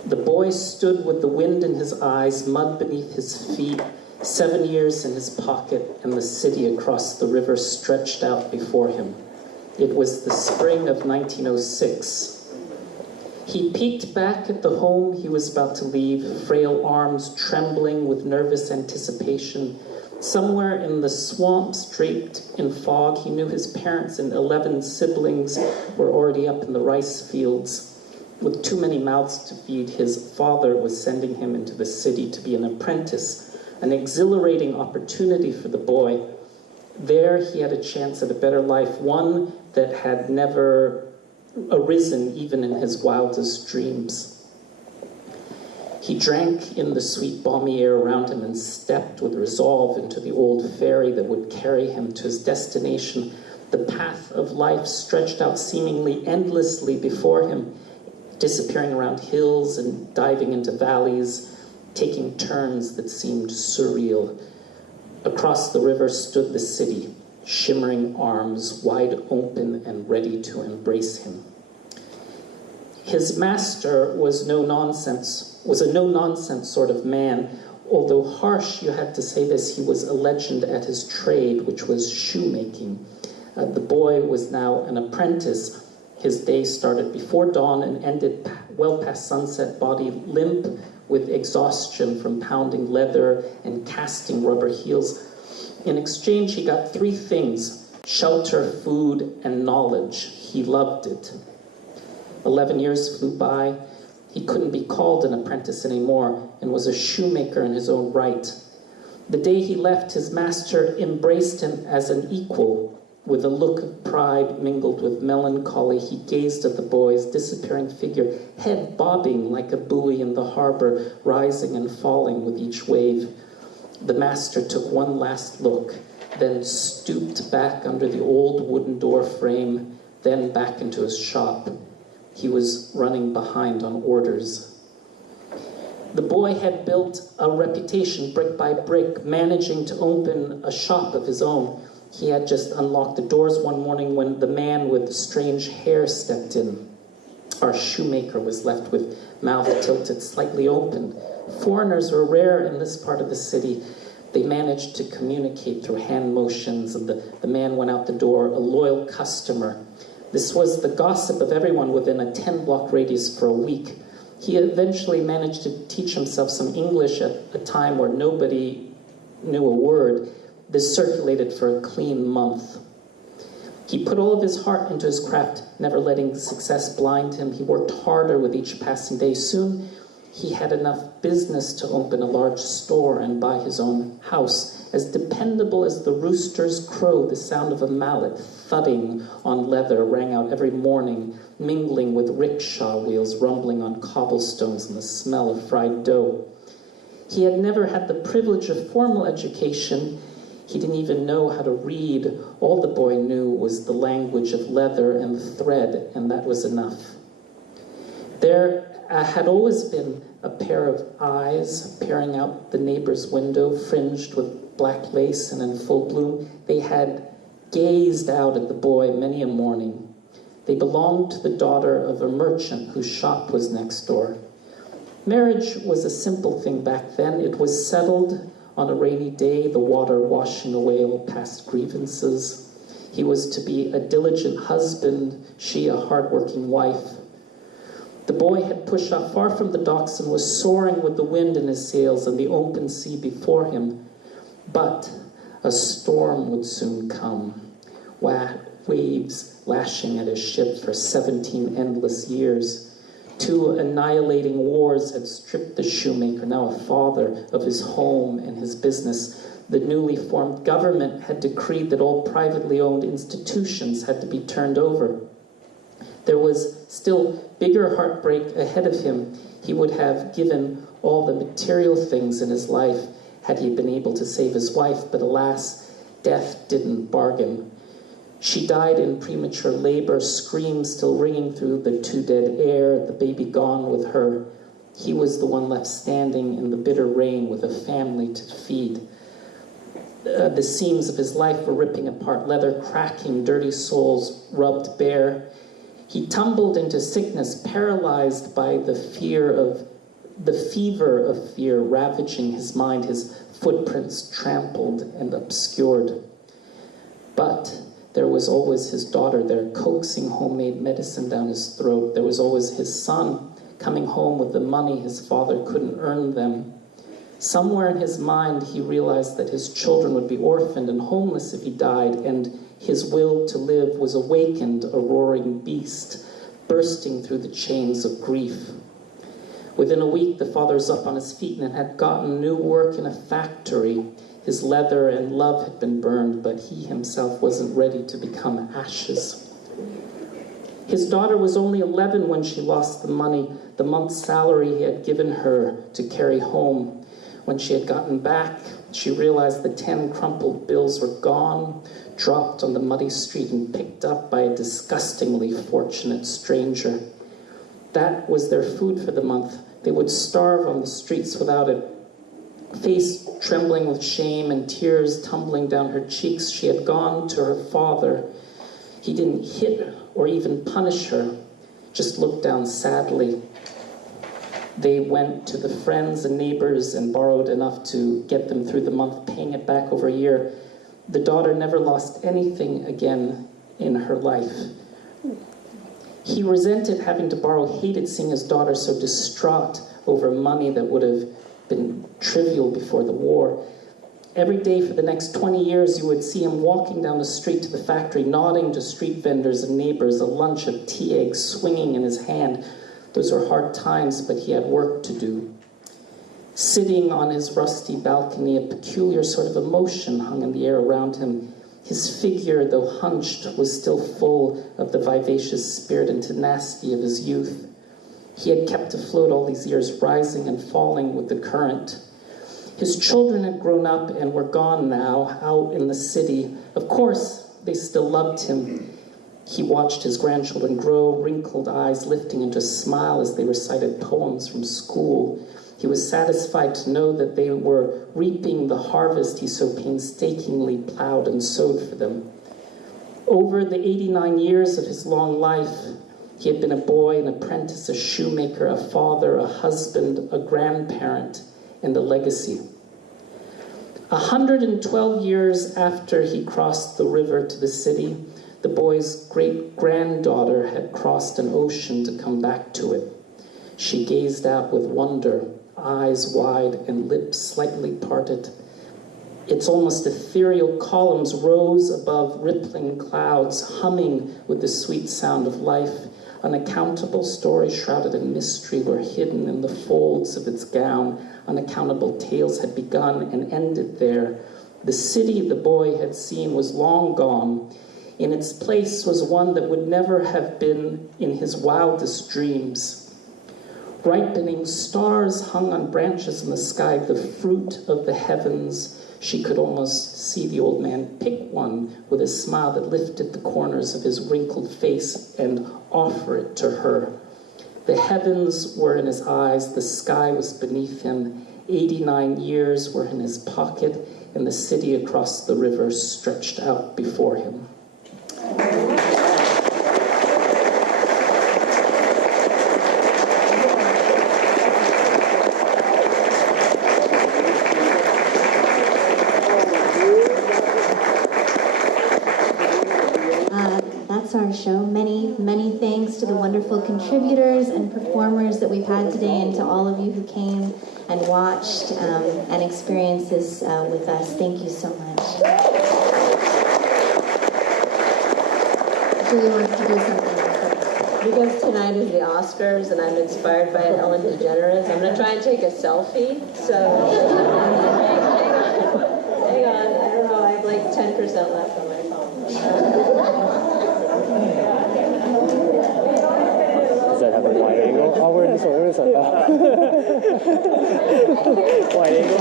The boy stood with the wind in his eyes, mud beneath his feet, 7 years in his pocket, and the city across the river stretched out before him. It was the spring of 1906. He peeked back at the home he was about to leave, frail arms trembling with nervous anticipation, Somewhere in the swamps, draped in fog, he knew his parents and 11 siblings were already up in the rice fields. With too many mouths to feed, his father was sending him into the city to be an apprentice, an exhilarating opportunity for the boy. There he had a chance at a better life, one that had never arisen even in his wildest dreams. He drank in the sweet, balmy air around him and stepped with resolve into the old ferry that would carry him to his destination. The path of life stretched out seemingly endlessly before him, disappearing around hills and diving into valleys, taking turns that seemed surreal. Across the river stood the city, shimmering arms wide open and ready to embrace him. His master was a no-nonsense sort of man. Although harsh, you had to say this, he was a legend at his trade, which was shoemaking. The boy was now an apprentice. His day started before dawn and ended well past sunset, body limp with exhaustion from pounding leather and casting rubber heels. In exchange, he got 3 things: shelter, food, and knowledge. He loved it. 11 years flew by. He couldn't be called an apprentice anymore and was a shoemaker in his own right. The day he left, his master embraced him as an equal. With a look of pride mingled with melancholy, he gazed at the boy's disappearing figure, head bobbing like a buoy in the harbor, rising and falling with each wave. The master took one last look, then stooped back under the old wooden door frame, then back into his shop. He was running behind on orders. The boy had built a reputation brick by brick, managing to open a shop of his own. He had just unlocked the doors one morning when the man with strange hair stepped in. Our shoemaker was left with mouth tilted slightly open. Foreigners were rare in this part of the city. They managed to communicate through hand motions, and the man went out the door, a loyal customer. This was the gossip of everyone within a 10-block radius for a week. He eventually managed to teach himself some English at a time where nobody knew a word. This circulated for a clean month. He put all of his heart into his craft, never letting success blind him. He worked harder with each passing day. Soon, he had enough business to open a large store and buy his own house. As dependable as the rooster's crow, the sound of a mallet thudding on leather rang out every morning, mingling with rickshaw wheels rumbling on cobblestones and the smell of fried dough. He had never had the privilege of formal education. He didn't even know how to read. All the boy knew was the language of leather and thread, and that was enough. There had always been a pair of eyes peering out the neighbor's window, fringed with black lace and in full bloom. They had gazed out at the boy many a morning. They belonged to the daughter of a merchant whose shop was next door. Marriage was a simple thing back then. It was settled on a rainy day, the water washing away all past grievances. He was to be a diligent husband, she a hard-working wife. The boy had pushed off far from the docks and was soaring with the wind in his sails and the open sea before him. But a storm would soon come, waves lashing at his ship for 17 endless years. 2 annihilating wars had stripped the shoemaker, now a father, of his home and his business. The newly formed government had decreed that all privately owned institutions had to be turned over. There was still bigger heartbreak ahead of him. He would have given all the material things in his life had he been able to save his wife, but alas, death didn't bargain. She died in premature labor, screams still ringing through the 2 dead air, the baby gone with her. He was the one left standing in the bitter rain with a family to feed. The seams of his life were ripping apart, leather cracking, dirty soles rubbed bare. He tumbled into sickness, paralyzed by the fever of fear ravaging his mind, his footprints trampled and obscured. But there was always his daughter there, coaxing homemade medicine down his throat. There was always his son coming home with the money his father couldn't earn them. Somewhere in his mind, he realized that his children would be orphaned and homeless if he died, and his will to live was awakened, a roaring beast, bursting through the chains of grief. Within a week, the father was up on his feet and had gotten new work in a factory. His leather and love had been burned, but he himself wasn't ready to become ashes. His daughter was only 11 when she lost the money, the month's salary he had given her to carry home. When she had gotten back, she realized the 10 crumpled bills were gone, dropped on the muddy street and picked up by a disgustingly fortunate stranger. That was their food for the month. They would starve on the streets without it. Face trembling with shame and tears tumbling down her cheeks, she had gone to her father. He didn't hit or even punish her, just looked down sadly. They went to the friends and neighbors and borrowed enough to get them through the month, paying it back over a year. The daughter never lost anything again in her life. He resented having to borrow, hated seeing his daughter so distraught over money that would have been trivial before the war. Every day for the next 20 years, you would see him walking down the street to the factory, nodding to street vendors and neighbors, a lunch of tea eggs swinging in his hand. Those were hard times, but he had work to do. Sitting on his rusty balcony, a peculiar sort of emotion hung in the air around him. His figure, though hunched, was still full of the vivacious spirit and tenacity of his youth. He had kept afloat all these years, rising and falling with the current. His children had grown up and were gone now, out in the city. Of course, they still loved him. He watched his grandchildren grow, wrinkled eyes lifting into a smile as they recited poems from school. He was satisfied to know that they were reaping the harvest he so painstakingly plowed and sowed for them. Over the 89 years of his long life, he had been a boy, an apprentice, a shoemaker, a father, a husband, a grandparent, and a legacy. 112 years after he crossed the river to the city, the boy's great-granddaughter had crossed an ocean to come back to it. She gazed out with wonder, eyes wide and lips slightly parted. Its almost ethereal columns rose above rippling clouds, humming with the sweet sound of life. Unaccountable stories shrouded in mystery were hidden in the folds of its gown. Unaccountable tales had begun and ended there. The city the boy had seen was long gone. In its place was one that would never have been in his wildest dreams. Ripening stars hung on branches in the sky, the fruit of the heavens. She could almost see the old man pick one with a smile that lifted the corners of his wrinkled face and offer it to her. The heavens were in his eyes, the sky was beneath him. 89 years were in his pocket, and the city across the river stretched out before him. That's our show. Many thanks to the wonderful contributors and performers that we've had today, and to all of you who came and watched and experienced this with us. Thank you so much. Julie wants to do something. Because tonight is the Oscars and I'm inspired by an Ellen DeGeneres, I'm going to try and take a selfie. So, hang on, I don't know, I have like 10% left on my phone. Does that have a wide angle? Oh, we're in this one. Wide angle.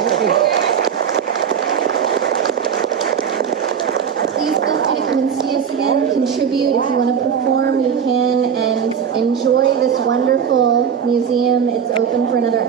Please feel free to come and see us again, contribute. If you want to perform, you can, and enjoy this wonderful museum. It's open for another